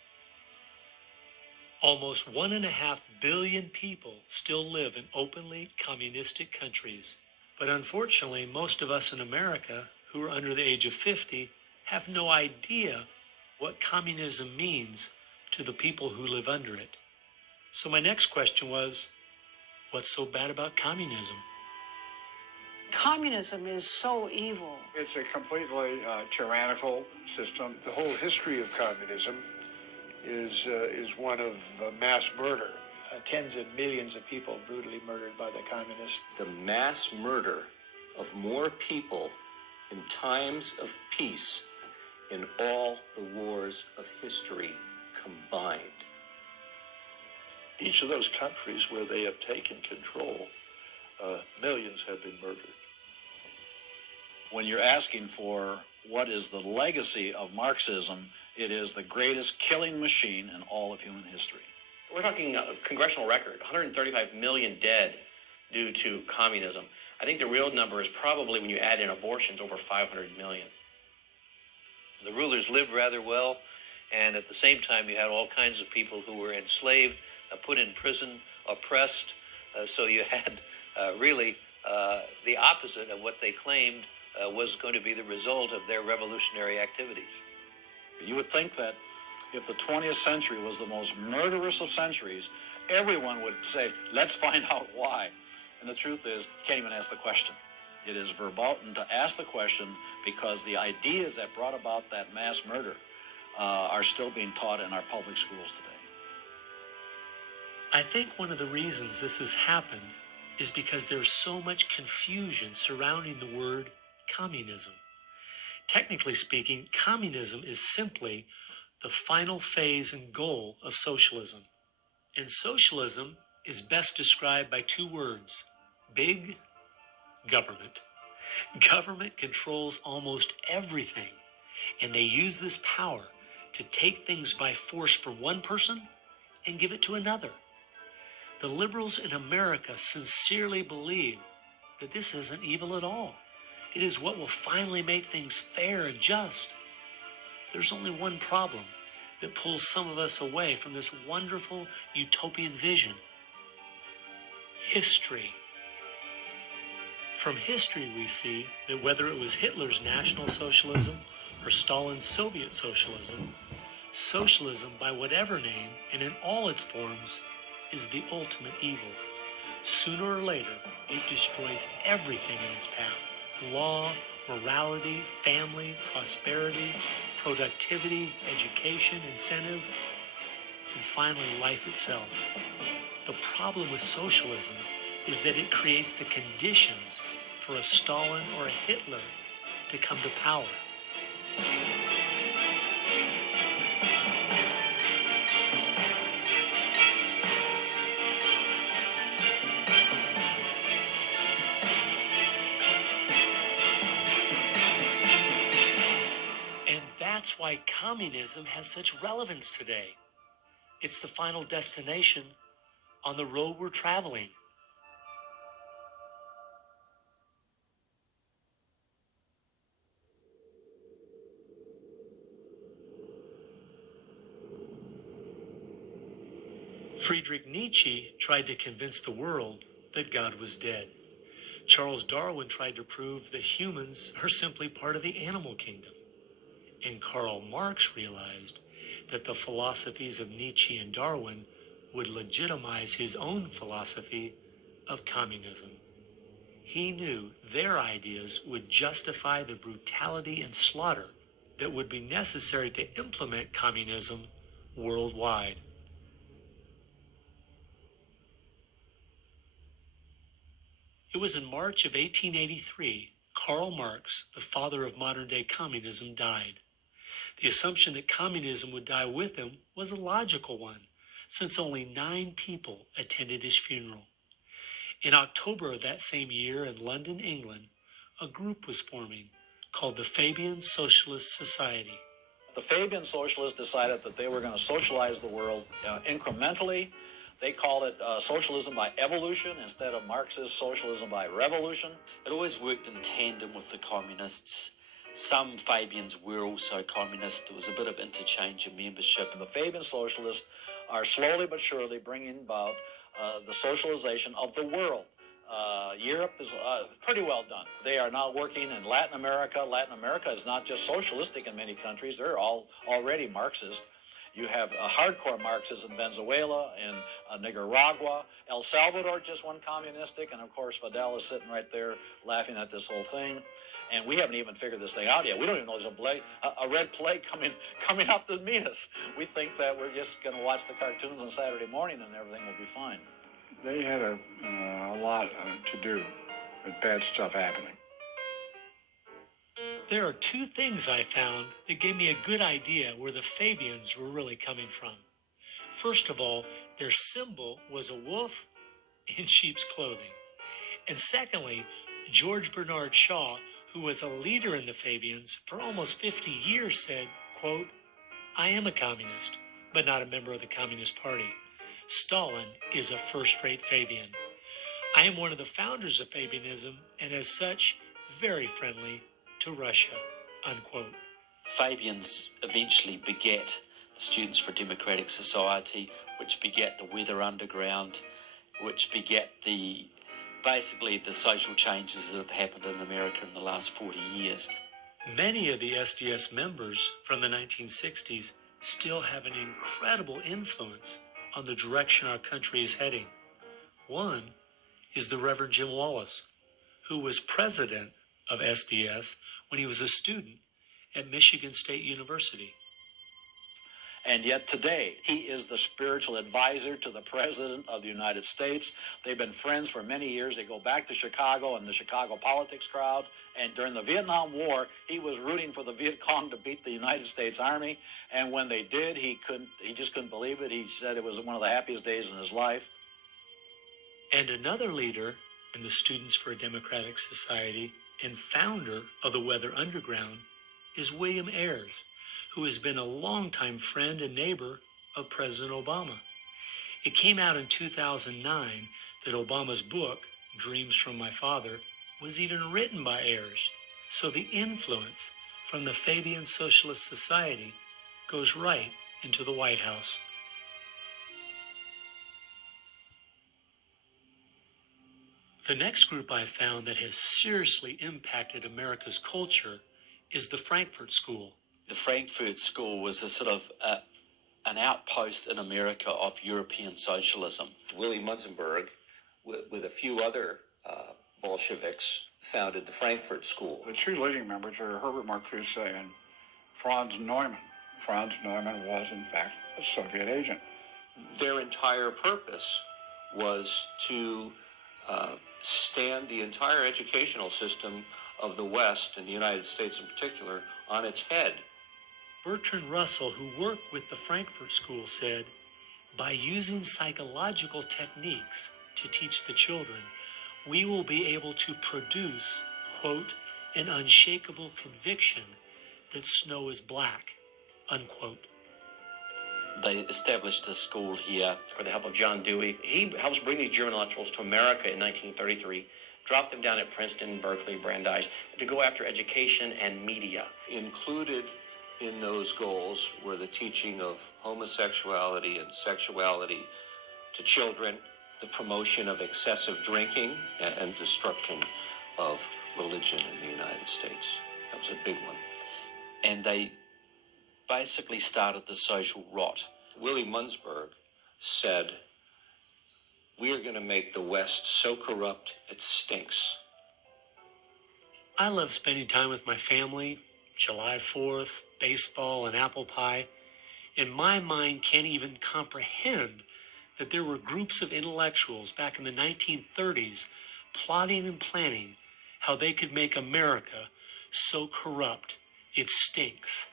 Almost 1.5 billion people still live in openly communistic countries. But unfortunately, most of us in America who are under the age of 50 have no idea what communism means to the people who live under it. So my next question was, what's so bad about communism? Communism is so evil. It's a completely tyrannical system. The whole history of communism is one of mass murder. Tens of millions of people brutally murdered by the communists. The mass murder of more people in times of peace in all the wars of history combined. Each of those countries where they have taken control, millions have been murdered. When you're asking for what is the legacy of Marxism, it is the greatest killing machine in all of human history. We're talking a congressional record, 135 million dead due to communism. I think the real number is probably, when you add in abortions, over 500 million. The rulers lived rather well, and at the same time you had all kinds of people who were enslaved, put in prison, oppressed. So you had really the opposite of what they claimed was going to be the result of their revolutionary activities. You would think that if the 20th century was the most murderous of centuries, everyone would say, let's find out why. And the truth is, you can't even ask the question. It is verboten to ask the question because the ideas that brought about that mass murder are still being taught in our public schools today. I think one of the reasons this has happened is because there's so much confusion surrounding the word communism. Technically speaking, communism is simply the final phase and goal of socialism. And socialism is best described by two words: big government. Government controls almost everything, and they use this power to take things by force from one person and give it to another. The liberals in America sincerely believe that this isn't evil at all. It is what will finally make things fair and just. There's only one problem that pulls some of us away from this wonderful utopian vision: history. From history, we see that whether it was Hitler's National Socialism or Stalin's Soviet Socialism, socialism, by whatever name and in all its forms, is the ultimate evil. Sooner or later, it destroys everything in its path: law, morality, family, prosperity, productivity, education, incentive, and finally life itself. The problem with socialism is that it creates the conditions for a Stalin or a Hitler to come to power. And that's why communism has such relevance today. It's the final destination on the road we're traveling. Friedrich Nietzsche tried to convince the world that God was dead. Charles Darwin tried to prove that humans are simply part of the animal kingdom. And Karl Marx realized that the philosophies of Nietzsche and Darwin would legitimize his own philosophy of communism. He knew their ideas would justify the brutality and slaughter that would be necessary to implement communism worldwide. It was in March of 1883, Karl Marx, the father of modern-day communism, died. The assumption that communism would die with him was a logical one, since only 9 people attended his funeral. In October of that same year in London, England, a group was forming called the Fabian Socialist Society. The Fabian Socialists decided that they were going to socialize the world incrementally. They called it socialism by evolution instead of Marxist socialism by revolution. It always worked in tandem with the communists. some Fabians were also communist. There was a bit of interchange of membership. The Fabian socialists are slowly but surely bringing about the socialization of the world. Europe is pretty well done. They are now working in Latin America. Latin America is not just socialistic in many countries. They're all already Marxist. You have hardcore Marxists in Venezuela, in Nicaragua. El Salvador just went communistic, and of course Fidel is sitting right there laughing at this whole thing. And we haven't even figured this thing out yet. We don't even know there's a red plague coming up to meet us. We think that we're just going to watch the cartoons on Saturday morning and everything will be fine. They had a lot to do with bad stuff happening. There are two things I found that gave me a good idea where the Fabians were really coming from. First of all, their symbol was a wolf in sheep's clothing. And secondly, George Bernard Shaw, who was a leader in the Fabians for almost 50 years, said, quote, "I am a communist, but not a member of the Communist Party. Stalin is a first-rate Fabian. I am one of the founders of Fabianism, and as such, very friendly to Russia," unquote. Fabians eventually beget the Students for a Democratic Society, which beget the Weather Underground, which beget basically the social changes that have happened in America in the last 40 years. Many of the SDS members from the 1960s still have an incredible influence on the direction our country is heading. One is the Reverend Jim Wallace, who was president of SDS when he was a student at Michigan State University. And yet today, he is the spiritual advisor to the President of the United States. They've been friends for many years. They go back to Chicago and the Chicago politics crowd. And during the Vietnam War, he was rooting for the Viet Cong to beat the United States Army. And when they did, he just couldn't believe it. He said it was one of the happiest days in his life. And another leader in the Students for a Democratic Society and founder of the Weather Underground is William Ayers, who has been a longtime friend and neighbor of President Obama. It came out in 2009 that Obama's book, Dreams from My Father, was even written by Ayers. So the influence from the Fabian Socialist Society goes right into the White House. The next group I found that has seriously impacted America's culture is the Frankfurt School. The Frankfurt School was a sort of an outpost in America of European socialism. Willie Munzenberg, with a few other Bolsheviks, founded the Frankfurt School. The two leading members are Herbert Marcuse and Franz Neumann. Franz Neumann was, in fact, a Soviet agent. Their entire purpose was to stand the entire educational system of the West, and the United States in particular, on its head. Bertrand Russell, who worked with the Frankfurt School, said, "By using psychological techniques to teach the children, we will be able to produce, quote, an unshakable conviction that snow is black," unquote. They established a school here. With the help of John Dewey. He helps bring these German intellectuals to America in 1933, drop them down at Princeton, Berkeley, Brandeis, to go after education and media. Included in those goals were the teaching of homosexuality and sexuality to children, the promotion of excessive drinking, and destruction of religion in the United States. That was a big one. And they basically started the social rot. Willie Munzenberg said, "We are going to make the West so corrupt it stinks." I love spending time with my family, July 4th, baseball, and apple pie. And my mind can't even comprehend that there were groups of intellectuals back in the 1930s plotting and planning how they could make America so corrupt it stinks.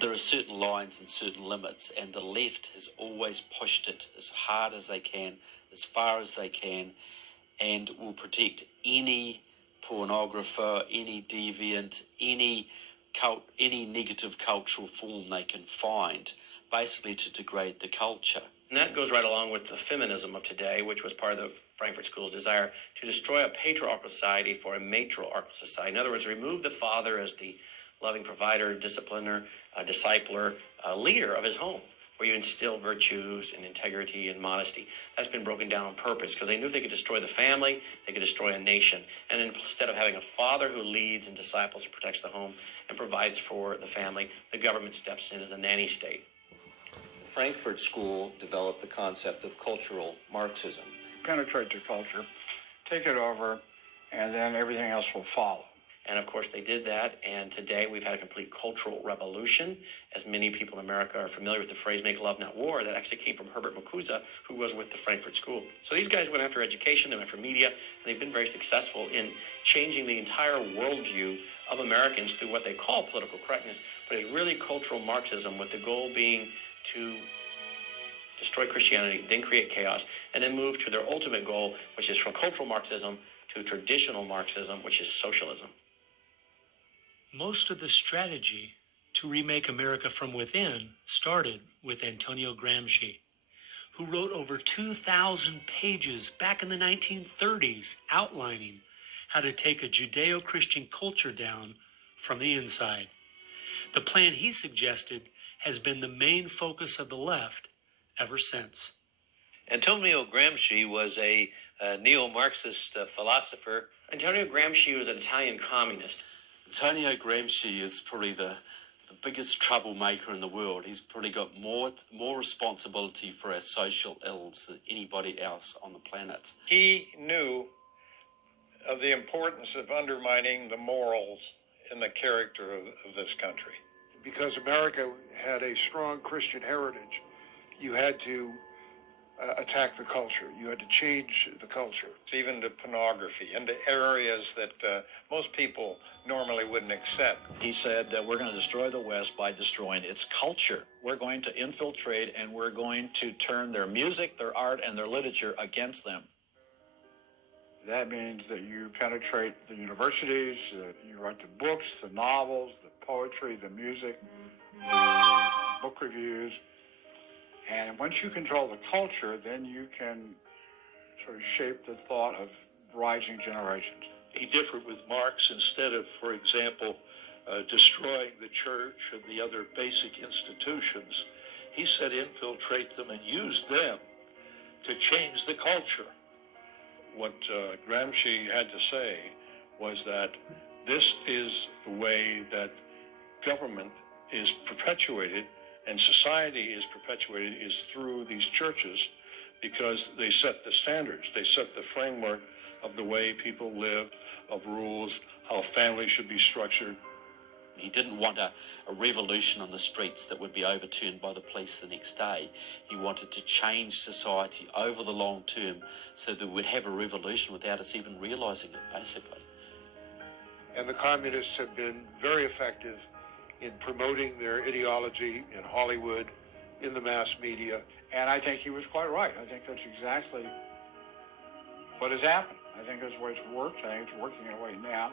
There are certain lines and certain limits, and the left has always pushed it as hard as they can, as far as they can, and will protect any pornographer, any deviant, any negative cultural form they can find, basically to degrade the culture. And that goes right along with the feminism of today, which was part of the Frankfurt School's desire to destroy a patriarchal society for a matriarchal society. In other words, remove the father as the loving provider, discipliner, discipler, leader of his home, where you instill virtues and integrity and modesty. That's been broken down on purpose because they knew if they could destroy the family, they could destroy a nation. And instead of having a father who leads and disciples and protects the home and provides for the family, the government steps in as a nanny state. The Frankfurt School developed the concept of cultural Marxism. Penetrate the culture, take it over, and then everything else will follow. And of course, they did that. And today we've had a complete cultural revolution. As many people in America are familiar with the phrase "make love, not war," that actually came from Herbert Marcuse, who was with the Frankfurt School. So these guys went after education, they went for media, and they've been very successful in changing the entire worldview of Americans through what they call political correctness, but is really cultural Marxism, with the goal being to destroy Christianity, then create chaos, and then move to their ultimate goal, which is from cultural Marxism to traditional Marxism, which is socialism. Most of the strategy to remake America from within started with Antonio Gramsci, who wrote over 2,000 pages back in the 1930s outlining how to take a Judeo-Christian culture down from the inside. The plan he suggested has been the main focus of the left ever since. Antonio Gramsci was a neo-Marxist philosopher. Antonio Gramsci was an Italian communist. Antonio Gramsci is probably the biggest troublemaker in the world. He's probably got more responsibility for our social ills than anybody else on the planet. He knew of the importance of undermining the morals and the character of this country. Because America had a strong Christian heritage, you had to attack the culture. You had to change the culture. Even to pornography, into areas that most people normally wouldn't accept. He said that we're going to destroy the West by destroying its culture. We're going to infiltrate and we're going to turn their music, their art, and their literature against them. That means that you penetrate the universities, you write the books, the novels, the poetry, the music, the book reviews. And once you control the culture, then you can sort of shape the thought of rising generations. He differed with Marx. Instead of, for example, destroying the church and the other basic institutions, he said infiltrate them and use them to change the culture. What Gramsci had to say was that this is the way that government is perpetuated and society is perpetuated is through these churches, because they set the standards, they set the framework of the way people live, of rules, how families should be structured. He didn't want a revolution on the streets that would be overturned by the police the next day. He wanted to change society over the long term so that we'd have a revolution without us even realizing it, basically. And the communists have been very effective in promoting their ideology in Hollywood, in the mass media. And I think he was quite right. I think that's exactly what has happened. I think that's the way it's worked. I think it's working that way now.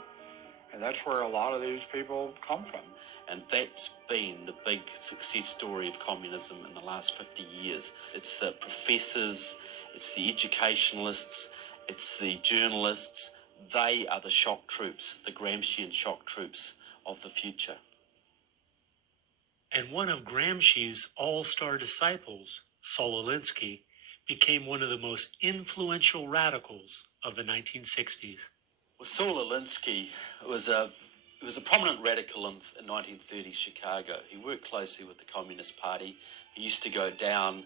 And that's where a lot of these people come from. And that's been the big success story of communism in the last 50 years. It's the professors, it's the educationalists, it's the journalists. They are the shock troops, the Gramscian shock troops of the future. And one of Gramsci's all-star disciples, Saul Alinsky, became one of the most influential radicals of the 1960s. Well, Saul Alinsky was a prominent radical in 1930s Chicago. He worked closely with the Communist Party. He used to go down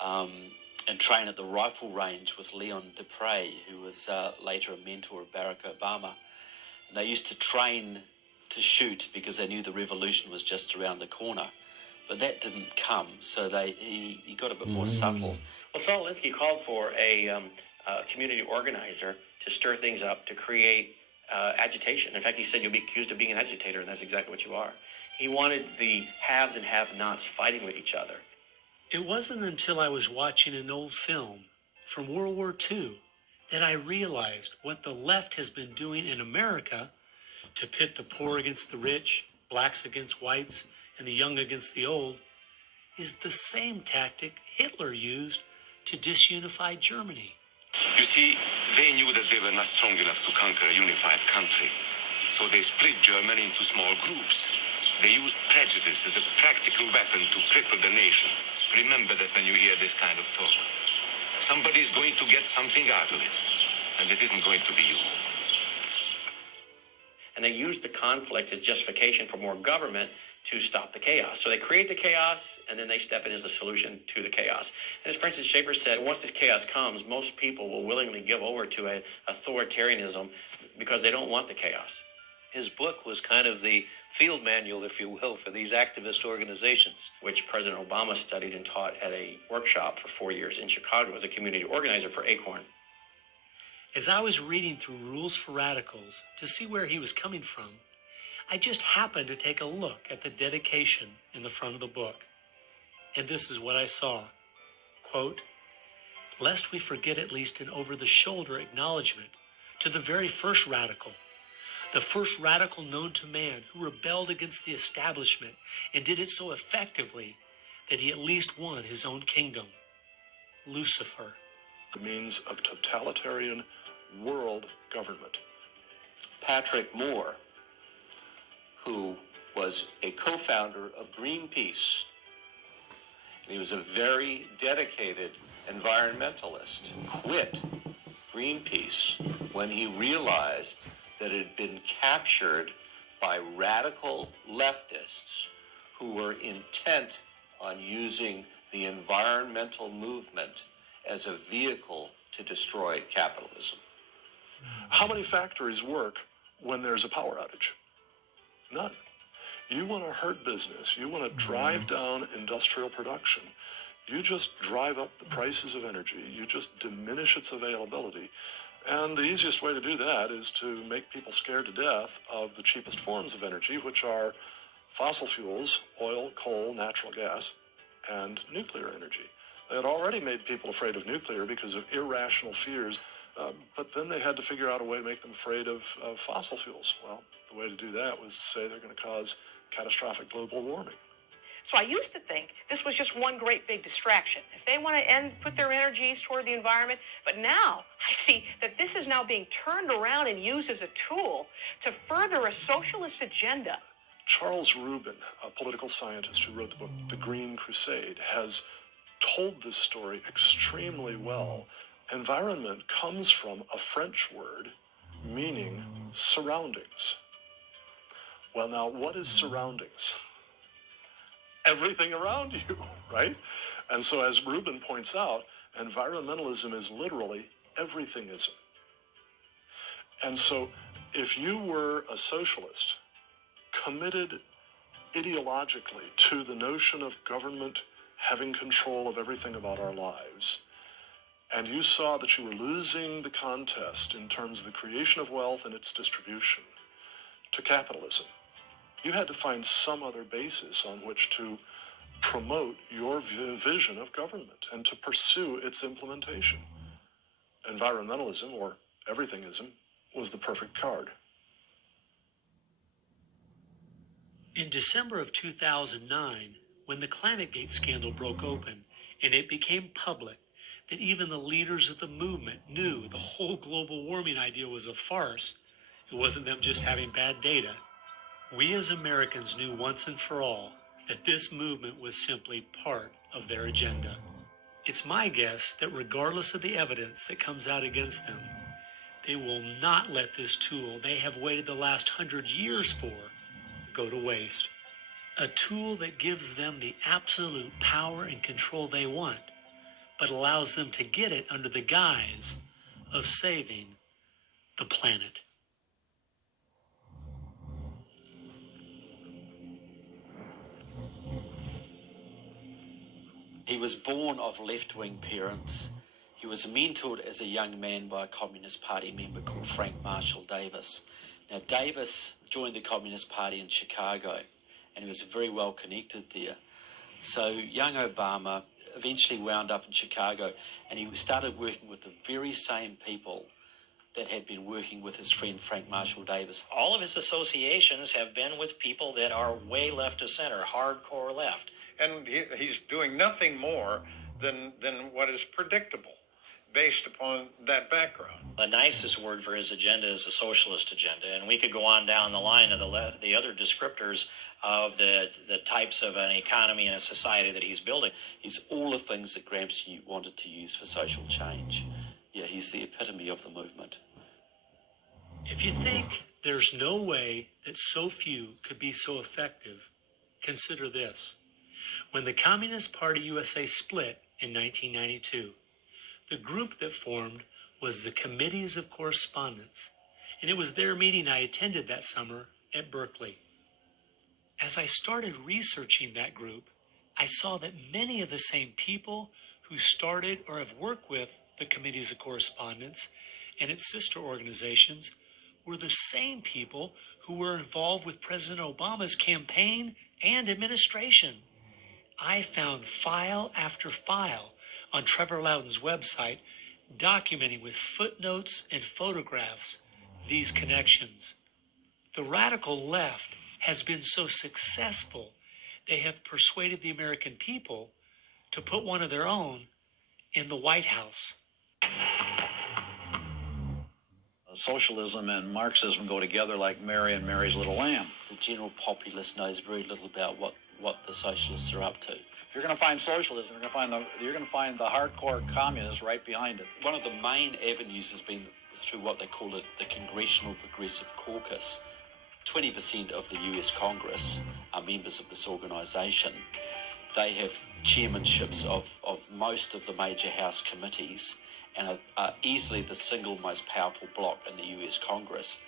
and train at the rifle range with Leon Dupre, who was later a mentor of Barack Obama. And they used to train to shoot because they knew the revolution was just around the corner. But that didn't come, so he got a bit more subtle. Well, Saul Alinsky called for a community organizer to stir things up, to create agitation. In fact, he said, you'll be accused of being an agitator, and that's exactly what you are. He wanted the haves and have-nots fighting with each other. It wasn't until I was watching an old film from World War II that I realized what the left has been doing in America to pit the poor against the rich, blacks against whites, and the young against the old is the same tactic Hitler used to disunify Germany. You see, they knew that they were not strong enough to conquer a unified country. So they split Germany into small groups. They used prejudice as a practical weapon to cripple the nation. Remember that when you hear this kind of talk. Somebody's going to get something out of it, and it isn't going to be you. And they use the conflict as justification for more government to stop the chaos. So they create the chaos, and then they step in as a solution to the chaos. And as Francis Schaeffer said, once this chaos comes, most people will willingly give over to an authoritarianism because they don't want the chaos. His book was kind of the field manual, if you will, for these activist organizations. Which President Obama studied and taught at a workshop for 4 years in Chicago as a community organizer for ACORN. As I was reading through Rules for Radicals to see where he was coming from, I just happened to take a look at the dedication in the front of the book. And this is what I saw. Quote, "Lest we forget at least an over-the-shoulder acknowledgement to the very first radical, the first radical known to man who rebelled against the establishment and did it so effectively that he at least won his own kingdom, Lucifer." The means of totalitarian world government. Patrick Moore, who was a co-founder of Greenpeace, and he was a very dedicated environmentalist, quit Greenpeace when he realized that it had been captured by radical leftists who were intent on using the environmental movement as a vehicle to destroy capitalism. How many factories work when there's a power outage? None. You want to hurt business, you want to drive down industrial production, you just drive up the prices of energy, you just diminish its availability. And the easiest way to do that is to make people scared to death of the cheapest forms of energy, which are fossil fuels, oil, coal, natural gas, and nuclear energy. They had already made people afraid of nuclear because of irrational fears, but then they had to figure out a way to make them afraid of fossil fuels. Well, the way to do that was to say they're going to cause catastrophic global warming. So I used to think this was just one great big distraction. If they want to put their energies toward the environment, but now I see that this is now being turned around and used as a tool to further a socialist agenda. Charles Rubin, a political scientist who wrote the book The Green Crusade, has told this story extremely well. Environment comes from a French word meaning surroundings. Well, now, what is surroundings? Everything around you, right? And so, as Rubin points out, environmentalism is literally everythingism. And so, if you were a socialist committed ideologically to the notion of government having control of everything about our lives, and you saw that you were losing the contest in terms of the creation of wealth and its distribution to capitalism, you had to find some other basis on which to promote your vision of government and to pursue its implementation. Environmentalism, or everythingism, was the perfect card. In December of 2009, when the ClimateGate scandal broke open and it became public that even the leaders of the movement knew the whole global warming idea was a farce, it wasn't them just having bad data, we as Americans knew once and for all that this movement was simply part of their agenda. It's my guess that regardless of the evidence that comes out against them, they will not let this tool they have waited the last 100 years for go to waste. A tool that gives them the absolute power and control they want, but allows them to get it under the guise of saving the planet. He was born of left-wing parents. He was mentored as a young man by a Communist Party member called Frank Marshall Davis. Now, Davis joined the Communist Party in Chicago, and he was very well connected there. So young Obama eventually wound up in Chicago, and he started working with the very same people that had been working with his friend Frank Marshall Davis. All of his associations have been with people that are way left of center, hardcore left. And he's doing nothing more than what is predictable based upon that background. The nicest word for his agenda is a socialist agenda, and we could go on down the line of the other descriptors of the types of an economy and a society that he's building. He's all the things that Gramsci wanted to use for social change. Yeah, he's the epitome of the movement. If you think there's no way that so few could be so effective, consider this. When the Communist Party USA split in 1992, the group that formed was the Committees of Correspondence, and it was their meeting I attended that summer at Berkeley. As I started researching that group, I saw that many of the same people who started or have worked with the Committees of Correspondence and its sister organizations were the same people who were involved with President Obama's campaign and administration. I found file after file on Trevor Loudon's website documenting with footnotes and photographs these connections. The radical left has been so successful, they have persuaded the American people to put one of their own in the White House. Socialism and Marxism go together like Mary and Mary's little lamb. The general populace knows very little about what the socialists are up to. If you're going to find socialism, you're going to find the hardcore communists right behind it. One of the main avenues has been through what they call it the Congressional Progressive Caucus. 20% of the US Congress are members of this organization. They have chairmanships of most of the major House committees and are easily the single most powerful bloc in the US Congress.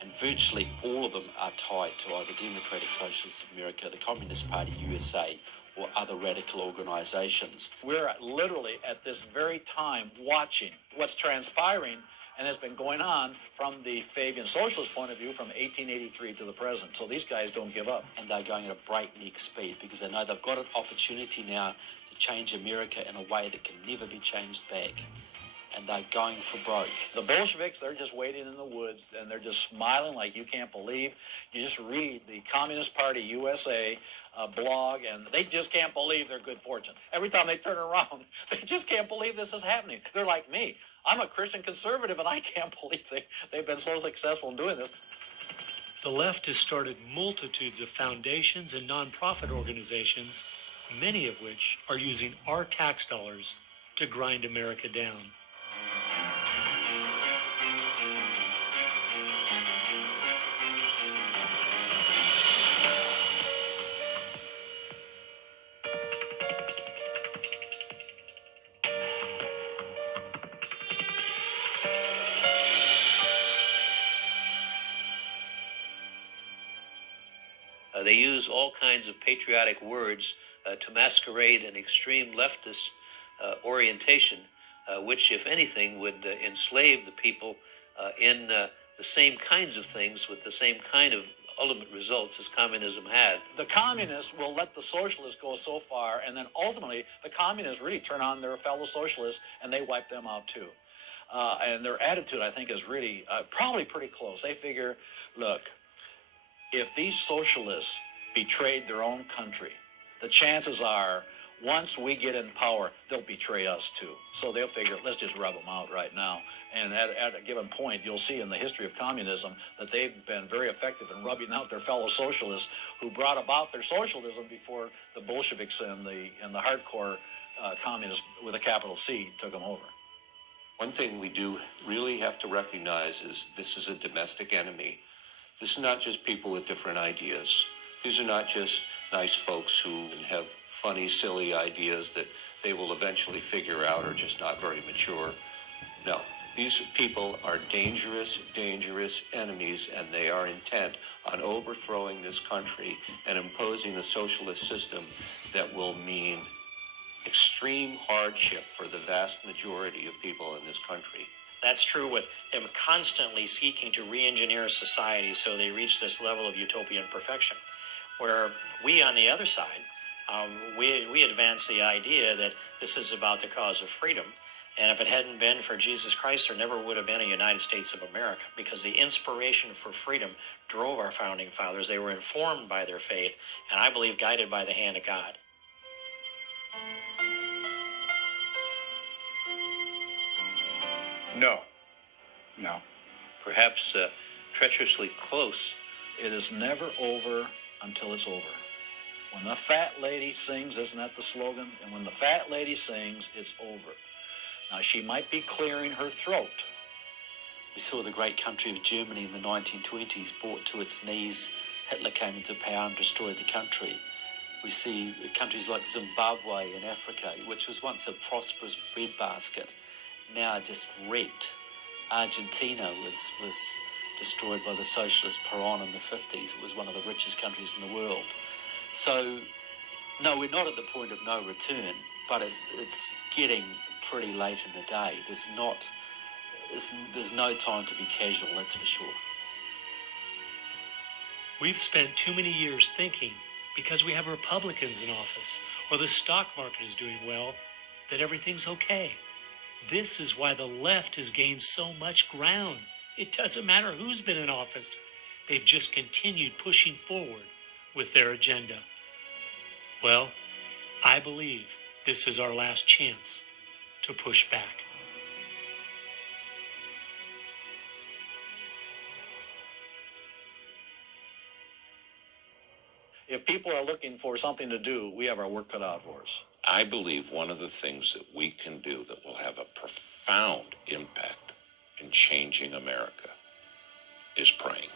And virtually all of them are tied to either Democratic Socialists of America, the Communist Party USA, or other radical organizations. We're literally at this very time watching what's transpiring and has been going on from the Fabian socialist point of view from 1883 to the present. So these guys don't give up. And they're going at a breakneck speed because they know they've got an opportunity now to change America in a way that can never be changed back. And they're going for broke. The Bolsheviks, they're just waiting in the woods, and they're just smiling like you can't believe. You just read the Communist Party USA blog, and they just can't believe their good fortune. Every time they turn around, they just can't believe this is happening. They're like me. I'm a Christian conservative, and I can't believe they've been so successful in doing this. The left has started multitudes of foundations and nonprofit organizations, many of which are using our tax dollars to grind America down. They use all kinds of patriotic words to masquerade an extreme leftist orientation, which, if anything, would enslave the people in the same kinds of things with the same kind of ultimate results as communism had. The communists will let the socialists go so far, and then ultimately the communists really turn on their fellow socialists, and they wipe them out too. And their attitude, I think, is really probably pretty close. They figure, look, if these socialists betrayed their own country, the chances are once we get in power, they'll betray us too. So they'll figure, let's just rub them out right now. And at a given point, you'll see in the history of communism that they've been very effective in rubbing out their fellow socialists who brought about their socialism before the Bolsheviks and the hardcore communists with a capital C took them over. One thing we do really have to recognize is this is a domestic enemy. This is not just people with different ideas. These are not just nice folks who have funny, silly ideas that they will eventually figure out are just not very mature. No, these people are dangerous, dangerous enemies, and they are intent on overthrowing this country and imposing a socialist system that will mean extreme hardship for the vast majority of people in this country. That's true with them constantly seeking to re-engineer society so they reach this level of utopian perfection. Where we, on the other side, we advance the idea that this is about the cause of freedom. And if it hadn't been for Jesus Christ, there never would have been a United States of America, because the inspiration for freedom drove our founding fathers. They were informed by their faith, and I believe guided by the hand of God. No. No. Perhaps treacherously close. It is never over until it's over. When the fat lady sings, isn't that the slogan? And when the fat lady sings, it's over. Now, she might be clearing her throat. We saw the great country of Germany in the 1920s brought to its knees. Hitler came into power and destroyed the country. We see countries like Zimbabwe in Africa, which was once a prosperous breadbasket, now just wrecked. Argentina was destroyed by the socialist Perón in the 50s. It was one of the richest countries in the world. So, no, we're not at the point of no return, but it's getting pretty late in the day. There's no time to be casual, that's for sure. We've spent too many years thinking because we have Republicans in office or the stock market is doing well that everything's okay. This is why the left has gained so much ground. It doesn't matter who's been in office. They've just continued pushing forward with their agenda. Well, I believe this is our last chance to push back. If people are looking for something to do, we have our work cut out for us. I believe one of the things that we can do that will have a profound impact in changing America is praying.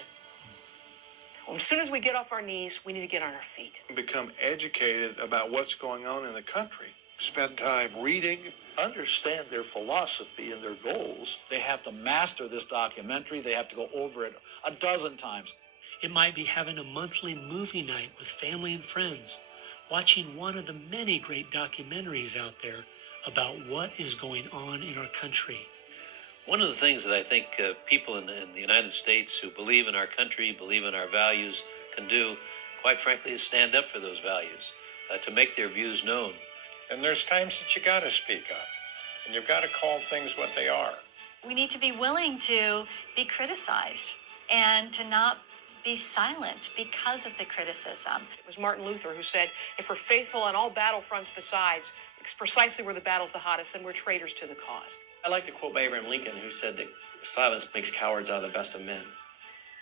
Well, as soon as we get off our knees, we need to get on our feet. Become educated about what's going on in the country. Spend time reading. Understand their philosophy and their goals. They have to master this documentary. They have to go over it a dozen times. It might be having a monthly movie night with family and friends, watching one of the many great documentaries out there about what is going on in our country. One of the things that I think people in the United States who believe in our country, believe in our values, can do, quite frankly, is stand up for those values, to make their views known. And there's times that you got to speak up, and you've got to call things what they are. We need to be willing to be criticized and to not be silent because of the criticism. It was Martin Luther who said, if we're faithful on all battlefronts besides, precisely where the battle's the hottest, then we're traitors to the cause. I like to quote by Abraham Lincoln, who said that silence makes cowards out of the best of men.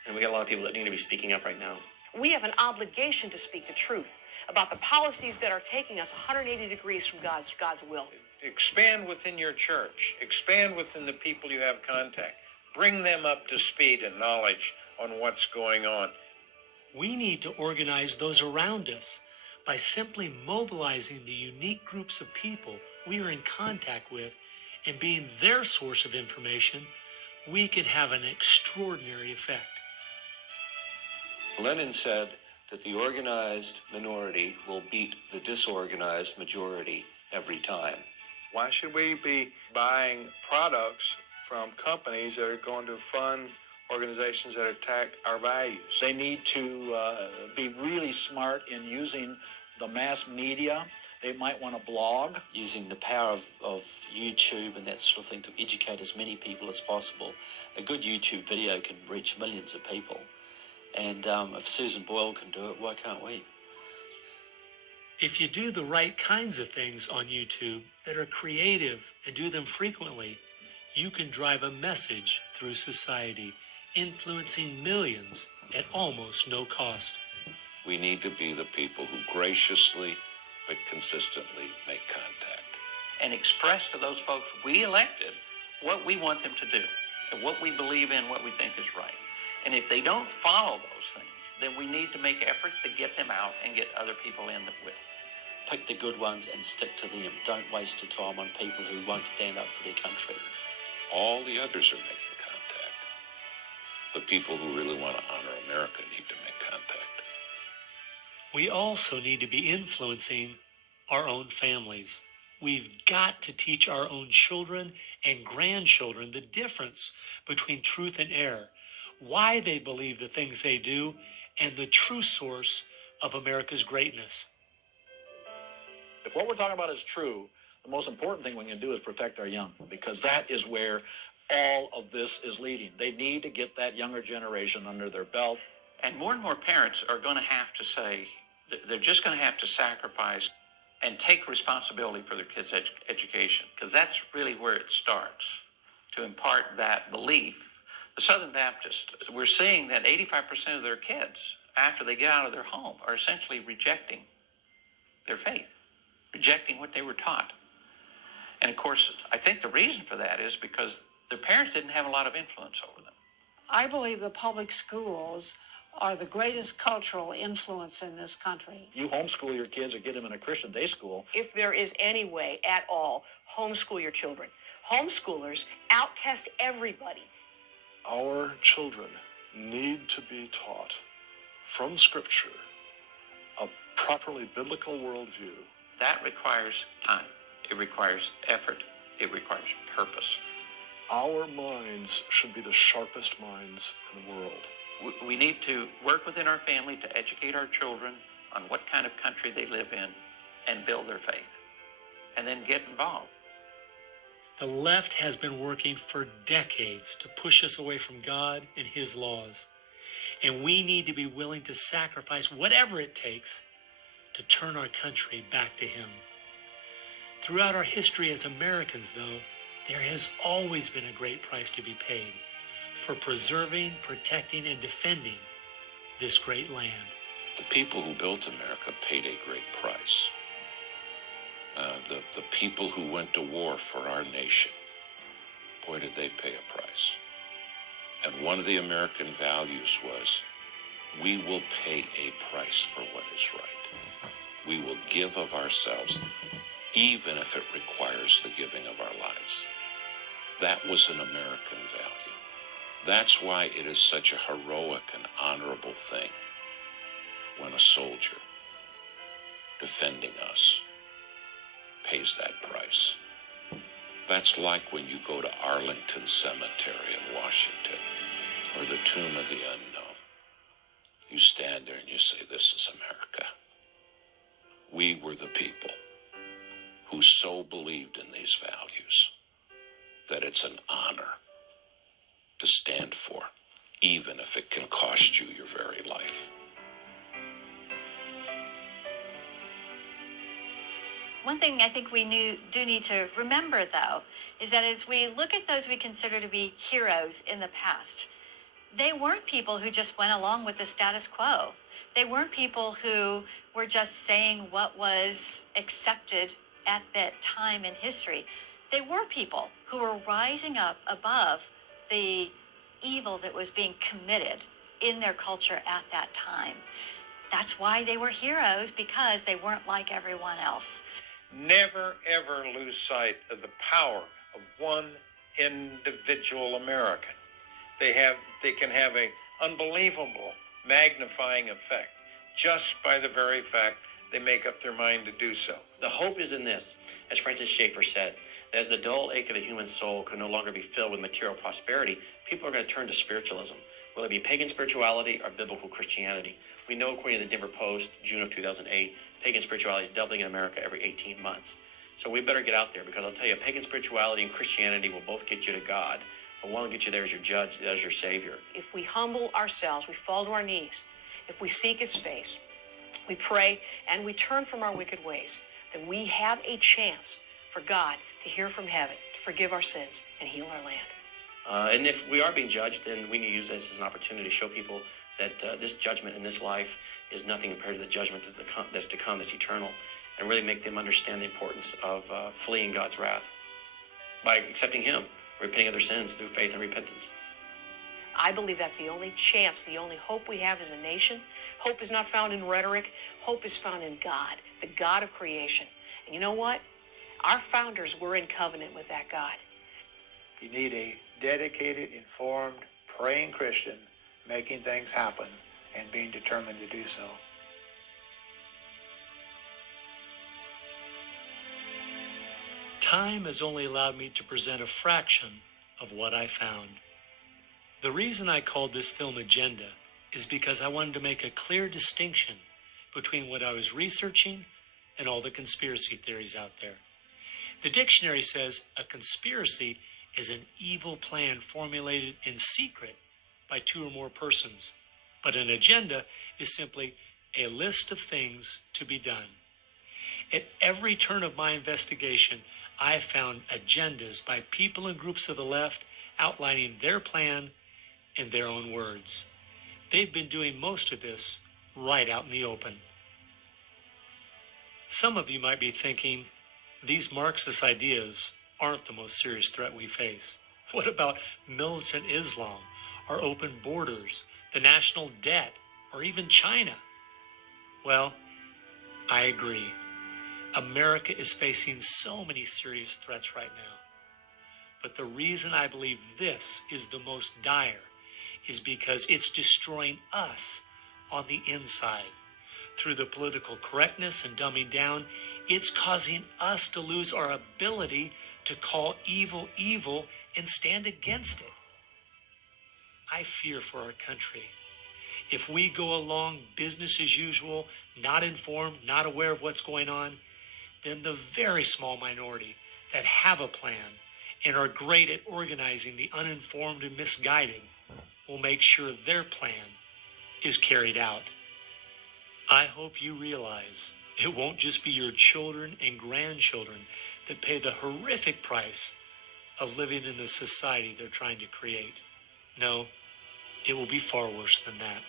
And we got a lot of people that need to be speaking up right now. We have an obligation to speak the truth about the policies that are taking us 180 degrees from God's will. Expand within your church. Expand within the people you have contact. Bring them up to speed and knowledge on what's going on. We need to organize those around us by simply mobilizing the unique groups of people we are in contact with and being their source of information. We could have an extraordinary effect. Lenin said that the organized minority will beat the disorganized majority every time. Why should we be buying products from companies that are going to fund organizations that attack our values? They need to be really smart in using the mass media. They might want to blog. Using the power of YouTube and that sort of thing to educate as many people as possible. A good YouTube video can reach millions of people. And if Susan Boyle can do it, why can't we? If you do the right kinds of things on YouTube that are creative and do them frequently, you can drive a message through society, influencing millions at almost no cost. We need to be the people who graciously but consistently make contact. And express to those folks we elected what we want them to do and what we believe in, what we think is right. And if they don't follow those things, then we need to make efforts to get them out and get other people in that will. Pick the good ones and stick to them. Don't waste your time on people who won't stand up for their country. All the others are making contact. The people who really want to honor America need to make contact. We also need to be influencing our own families. We've got to teach our own children and grandchildren the difference between truth and error, why they believe the things they do, and the true source of America's greatness. If what we're talking about is true, the most important thing we can do is protect our young, because that is where all of this is leading. They need to get that younger generation under their belt. And more parents are going to have to say, they're just going to have to sacrifice and take responsibility for their kids' education, because that's really where it starts. to impart that belief. The Southern Baptists, we're seeing that 85% of their kids, after they get out of their home, are essentially rejecting their faith, rejecting what they were taught. And of course, I think the reason for that is because their parents didn't have a lot of influence over them. I believe the public schools are the greatest cultural influence in this country. You homeschool your kids or get them in a Christian day school. If there is any way at all, homeschool your children. Homeschoolers out-test everybody. Our children need to be taught from Scripture a properly biblical worldview. That requires time. It requires effort. It requires purpose. Our minds should be the sharpest minds in the world. We need to work within our family to educate our children on what kind of country they live in and build their faith, and then get involved. The left has been working for decades to push us away from God and His laws. And we need to be willing to sacrifice whatever it takes to turn our country back to Him. Throughout our history as Americans, though, there has always been a great price to be paid for preserving, protecting, and defending this great land. The people who built America paid a great price. The people who went to war for our nation, boy, did they pay a price. And one of the American values was, we will pay a price for what is right. We will give of ourselves, even if it requires the giving of our lives. That was an American value. That's why it is such a heroic and honorable thing when a soldier defending us pays that price. That's like when you go to Arlington Cemetery in Washington, or the Tomb of the Unknown. You stand there and you say, this is America. We were the people who so believed in these values that it's an honor to stand for, even if it can cost you your very life. One thing I think we do need to remember, though, is that as we look at those we consider to be heroes in the past, they weren't people who just went along with the status quo. They weren't people who were just saying what was accepted at that time in history. They were people who were rising up above the evil that was being committed in their culture at that time. That's why they were heroes, because they weren't like everyone else. Never, ever lose sight of the power of one individual American. They can have an unbelievable magnifying effect just by the very fact they make up their mind to do so. The hope is in this, as Francis Schaeffer said, that as the dull ache of the human soul can no longer be filled with material prosperity, people are going to turn to spiritualism, whether it be pagan spirituality or biblical Christianity. We know, according to the Denver Post, June of 2008, pagan spirituality is doubling in America every 18 months. So we better get out there, because I'll tell you, pagan spirituality and Christianity will both get you to God, but one will get you there as your judge, as your savior. If we humble ourselves, we fall to our knees, if we seek His face, we pray, and we turn from our wicked ways, then we have a chance for God to hear from heaven, to forgive our sins, and heal our land. And if we are being judged, then we need to use this as an opportunity to show people that this judgment in this life is nothing compared to the judgment that's to come, that's eternal, and really make them understand the importance of fleeing God's wrath by accepting Him, repenting of their sins through faith and repentance. I believe that's the only chance, the only hope we have as a nation. Hope is not found in rhetoric. Hope is found in God, the God of creation. And you know what? Our founders were in covenant with that God. You need a dedicated, informed, praying Christian making things happen and being determined to do so. Time has only allowed me to present a fraction of what I found. The reason I called this film Agenda is because I wanted to make a clear distinction between what I was researching and all the conspiracy theories out there. The dictionary says a conspiracy is an evil plan formulated in secret by two or more persons, but an agenda is simply a list of things to be done. At every turn of my investigation, I found agendas by people and groups of the left outlining their plan in their own words. They've been doing most of this right out in the open. Some of you might be thinking, these Marxist ideas aren't the most serious threat we face. What about militant Islam, our open borders, the national debt, or even China? Well, I agree. America is facing so many serious threats right now. But the reason I believe this is the most dire is because it's destroying us on the inside. Through the political correctness and dumbing down, it's causing us to lose our ability to call evil evil and stand against it. I fear for our country. If we go along business as usual, not informed, not aware of what's going on, then the very small minority that have a plan and are great at organizing the uninformed and misguided will make sure their plan is carried out. I hope you realize it won't just be your children and grandchildren that pay the horrific price of living in the society they're trying to create. No, it will be far worse than that.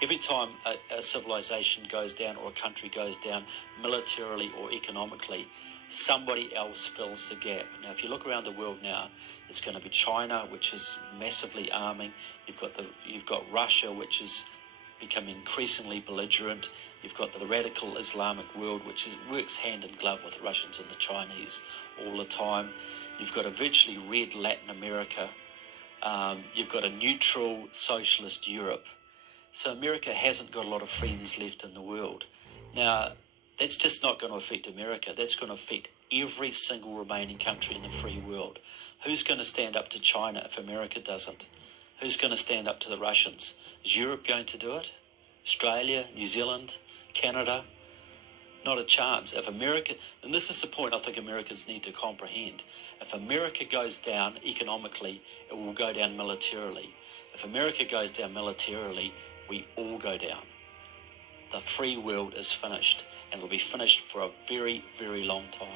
Every time a civilization goes down or a country goes down militarily or economically, somebody else fills the gap. Now, if you look around the world now, it's going to be China, which is massively arming. You've got Russia, which is becoming increasingly belligerent. You've got the radical Islamic world, which works hand in glove with the Russians and the Chinese all the time. You've got a virtually red Latin America. You've got a neutral socialist Europe. So America hasn't got a lot of friends left in the world. Now, that's just not going to affect America. That's going to affect every single remaining country in the free world. Who's going to stand up to China if America doesn't? Who's going to stand up to the Russians? Is Europe going to do it? Australia, New Zealand, Canada? Not a chance. If America, and this is the point I think Americans need to comprehend, if America goes down economically, it will go down militarily. If America goes down militarily, we all go down. The free world is finished, and it'll be finished for a very, very long time.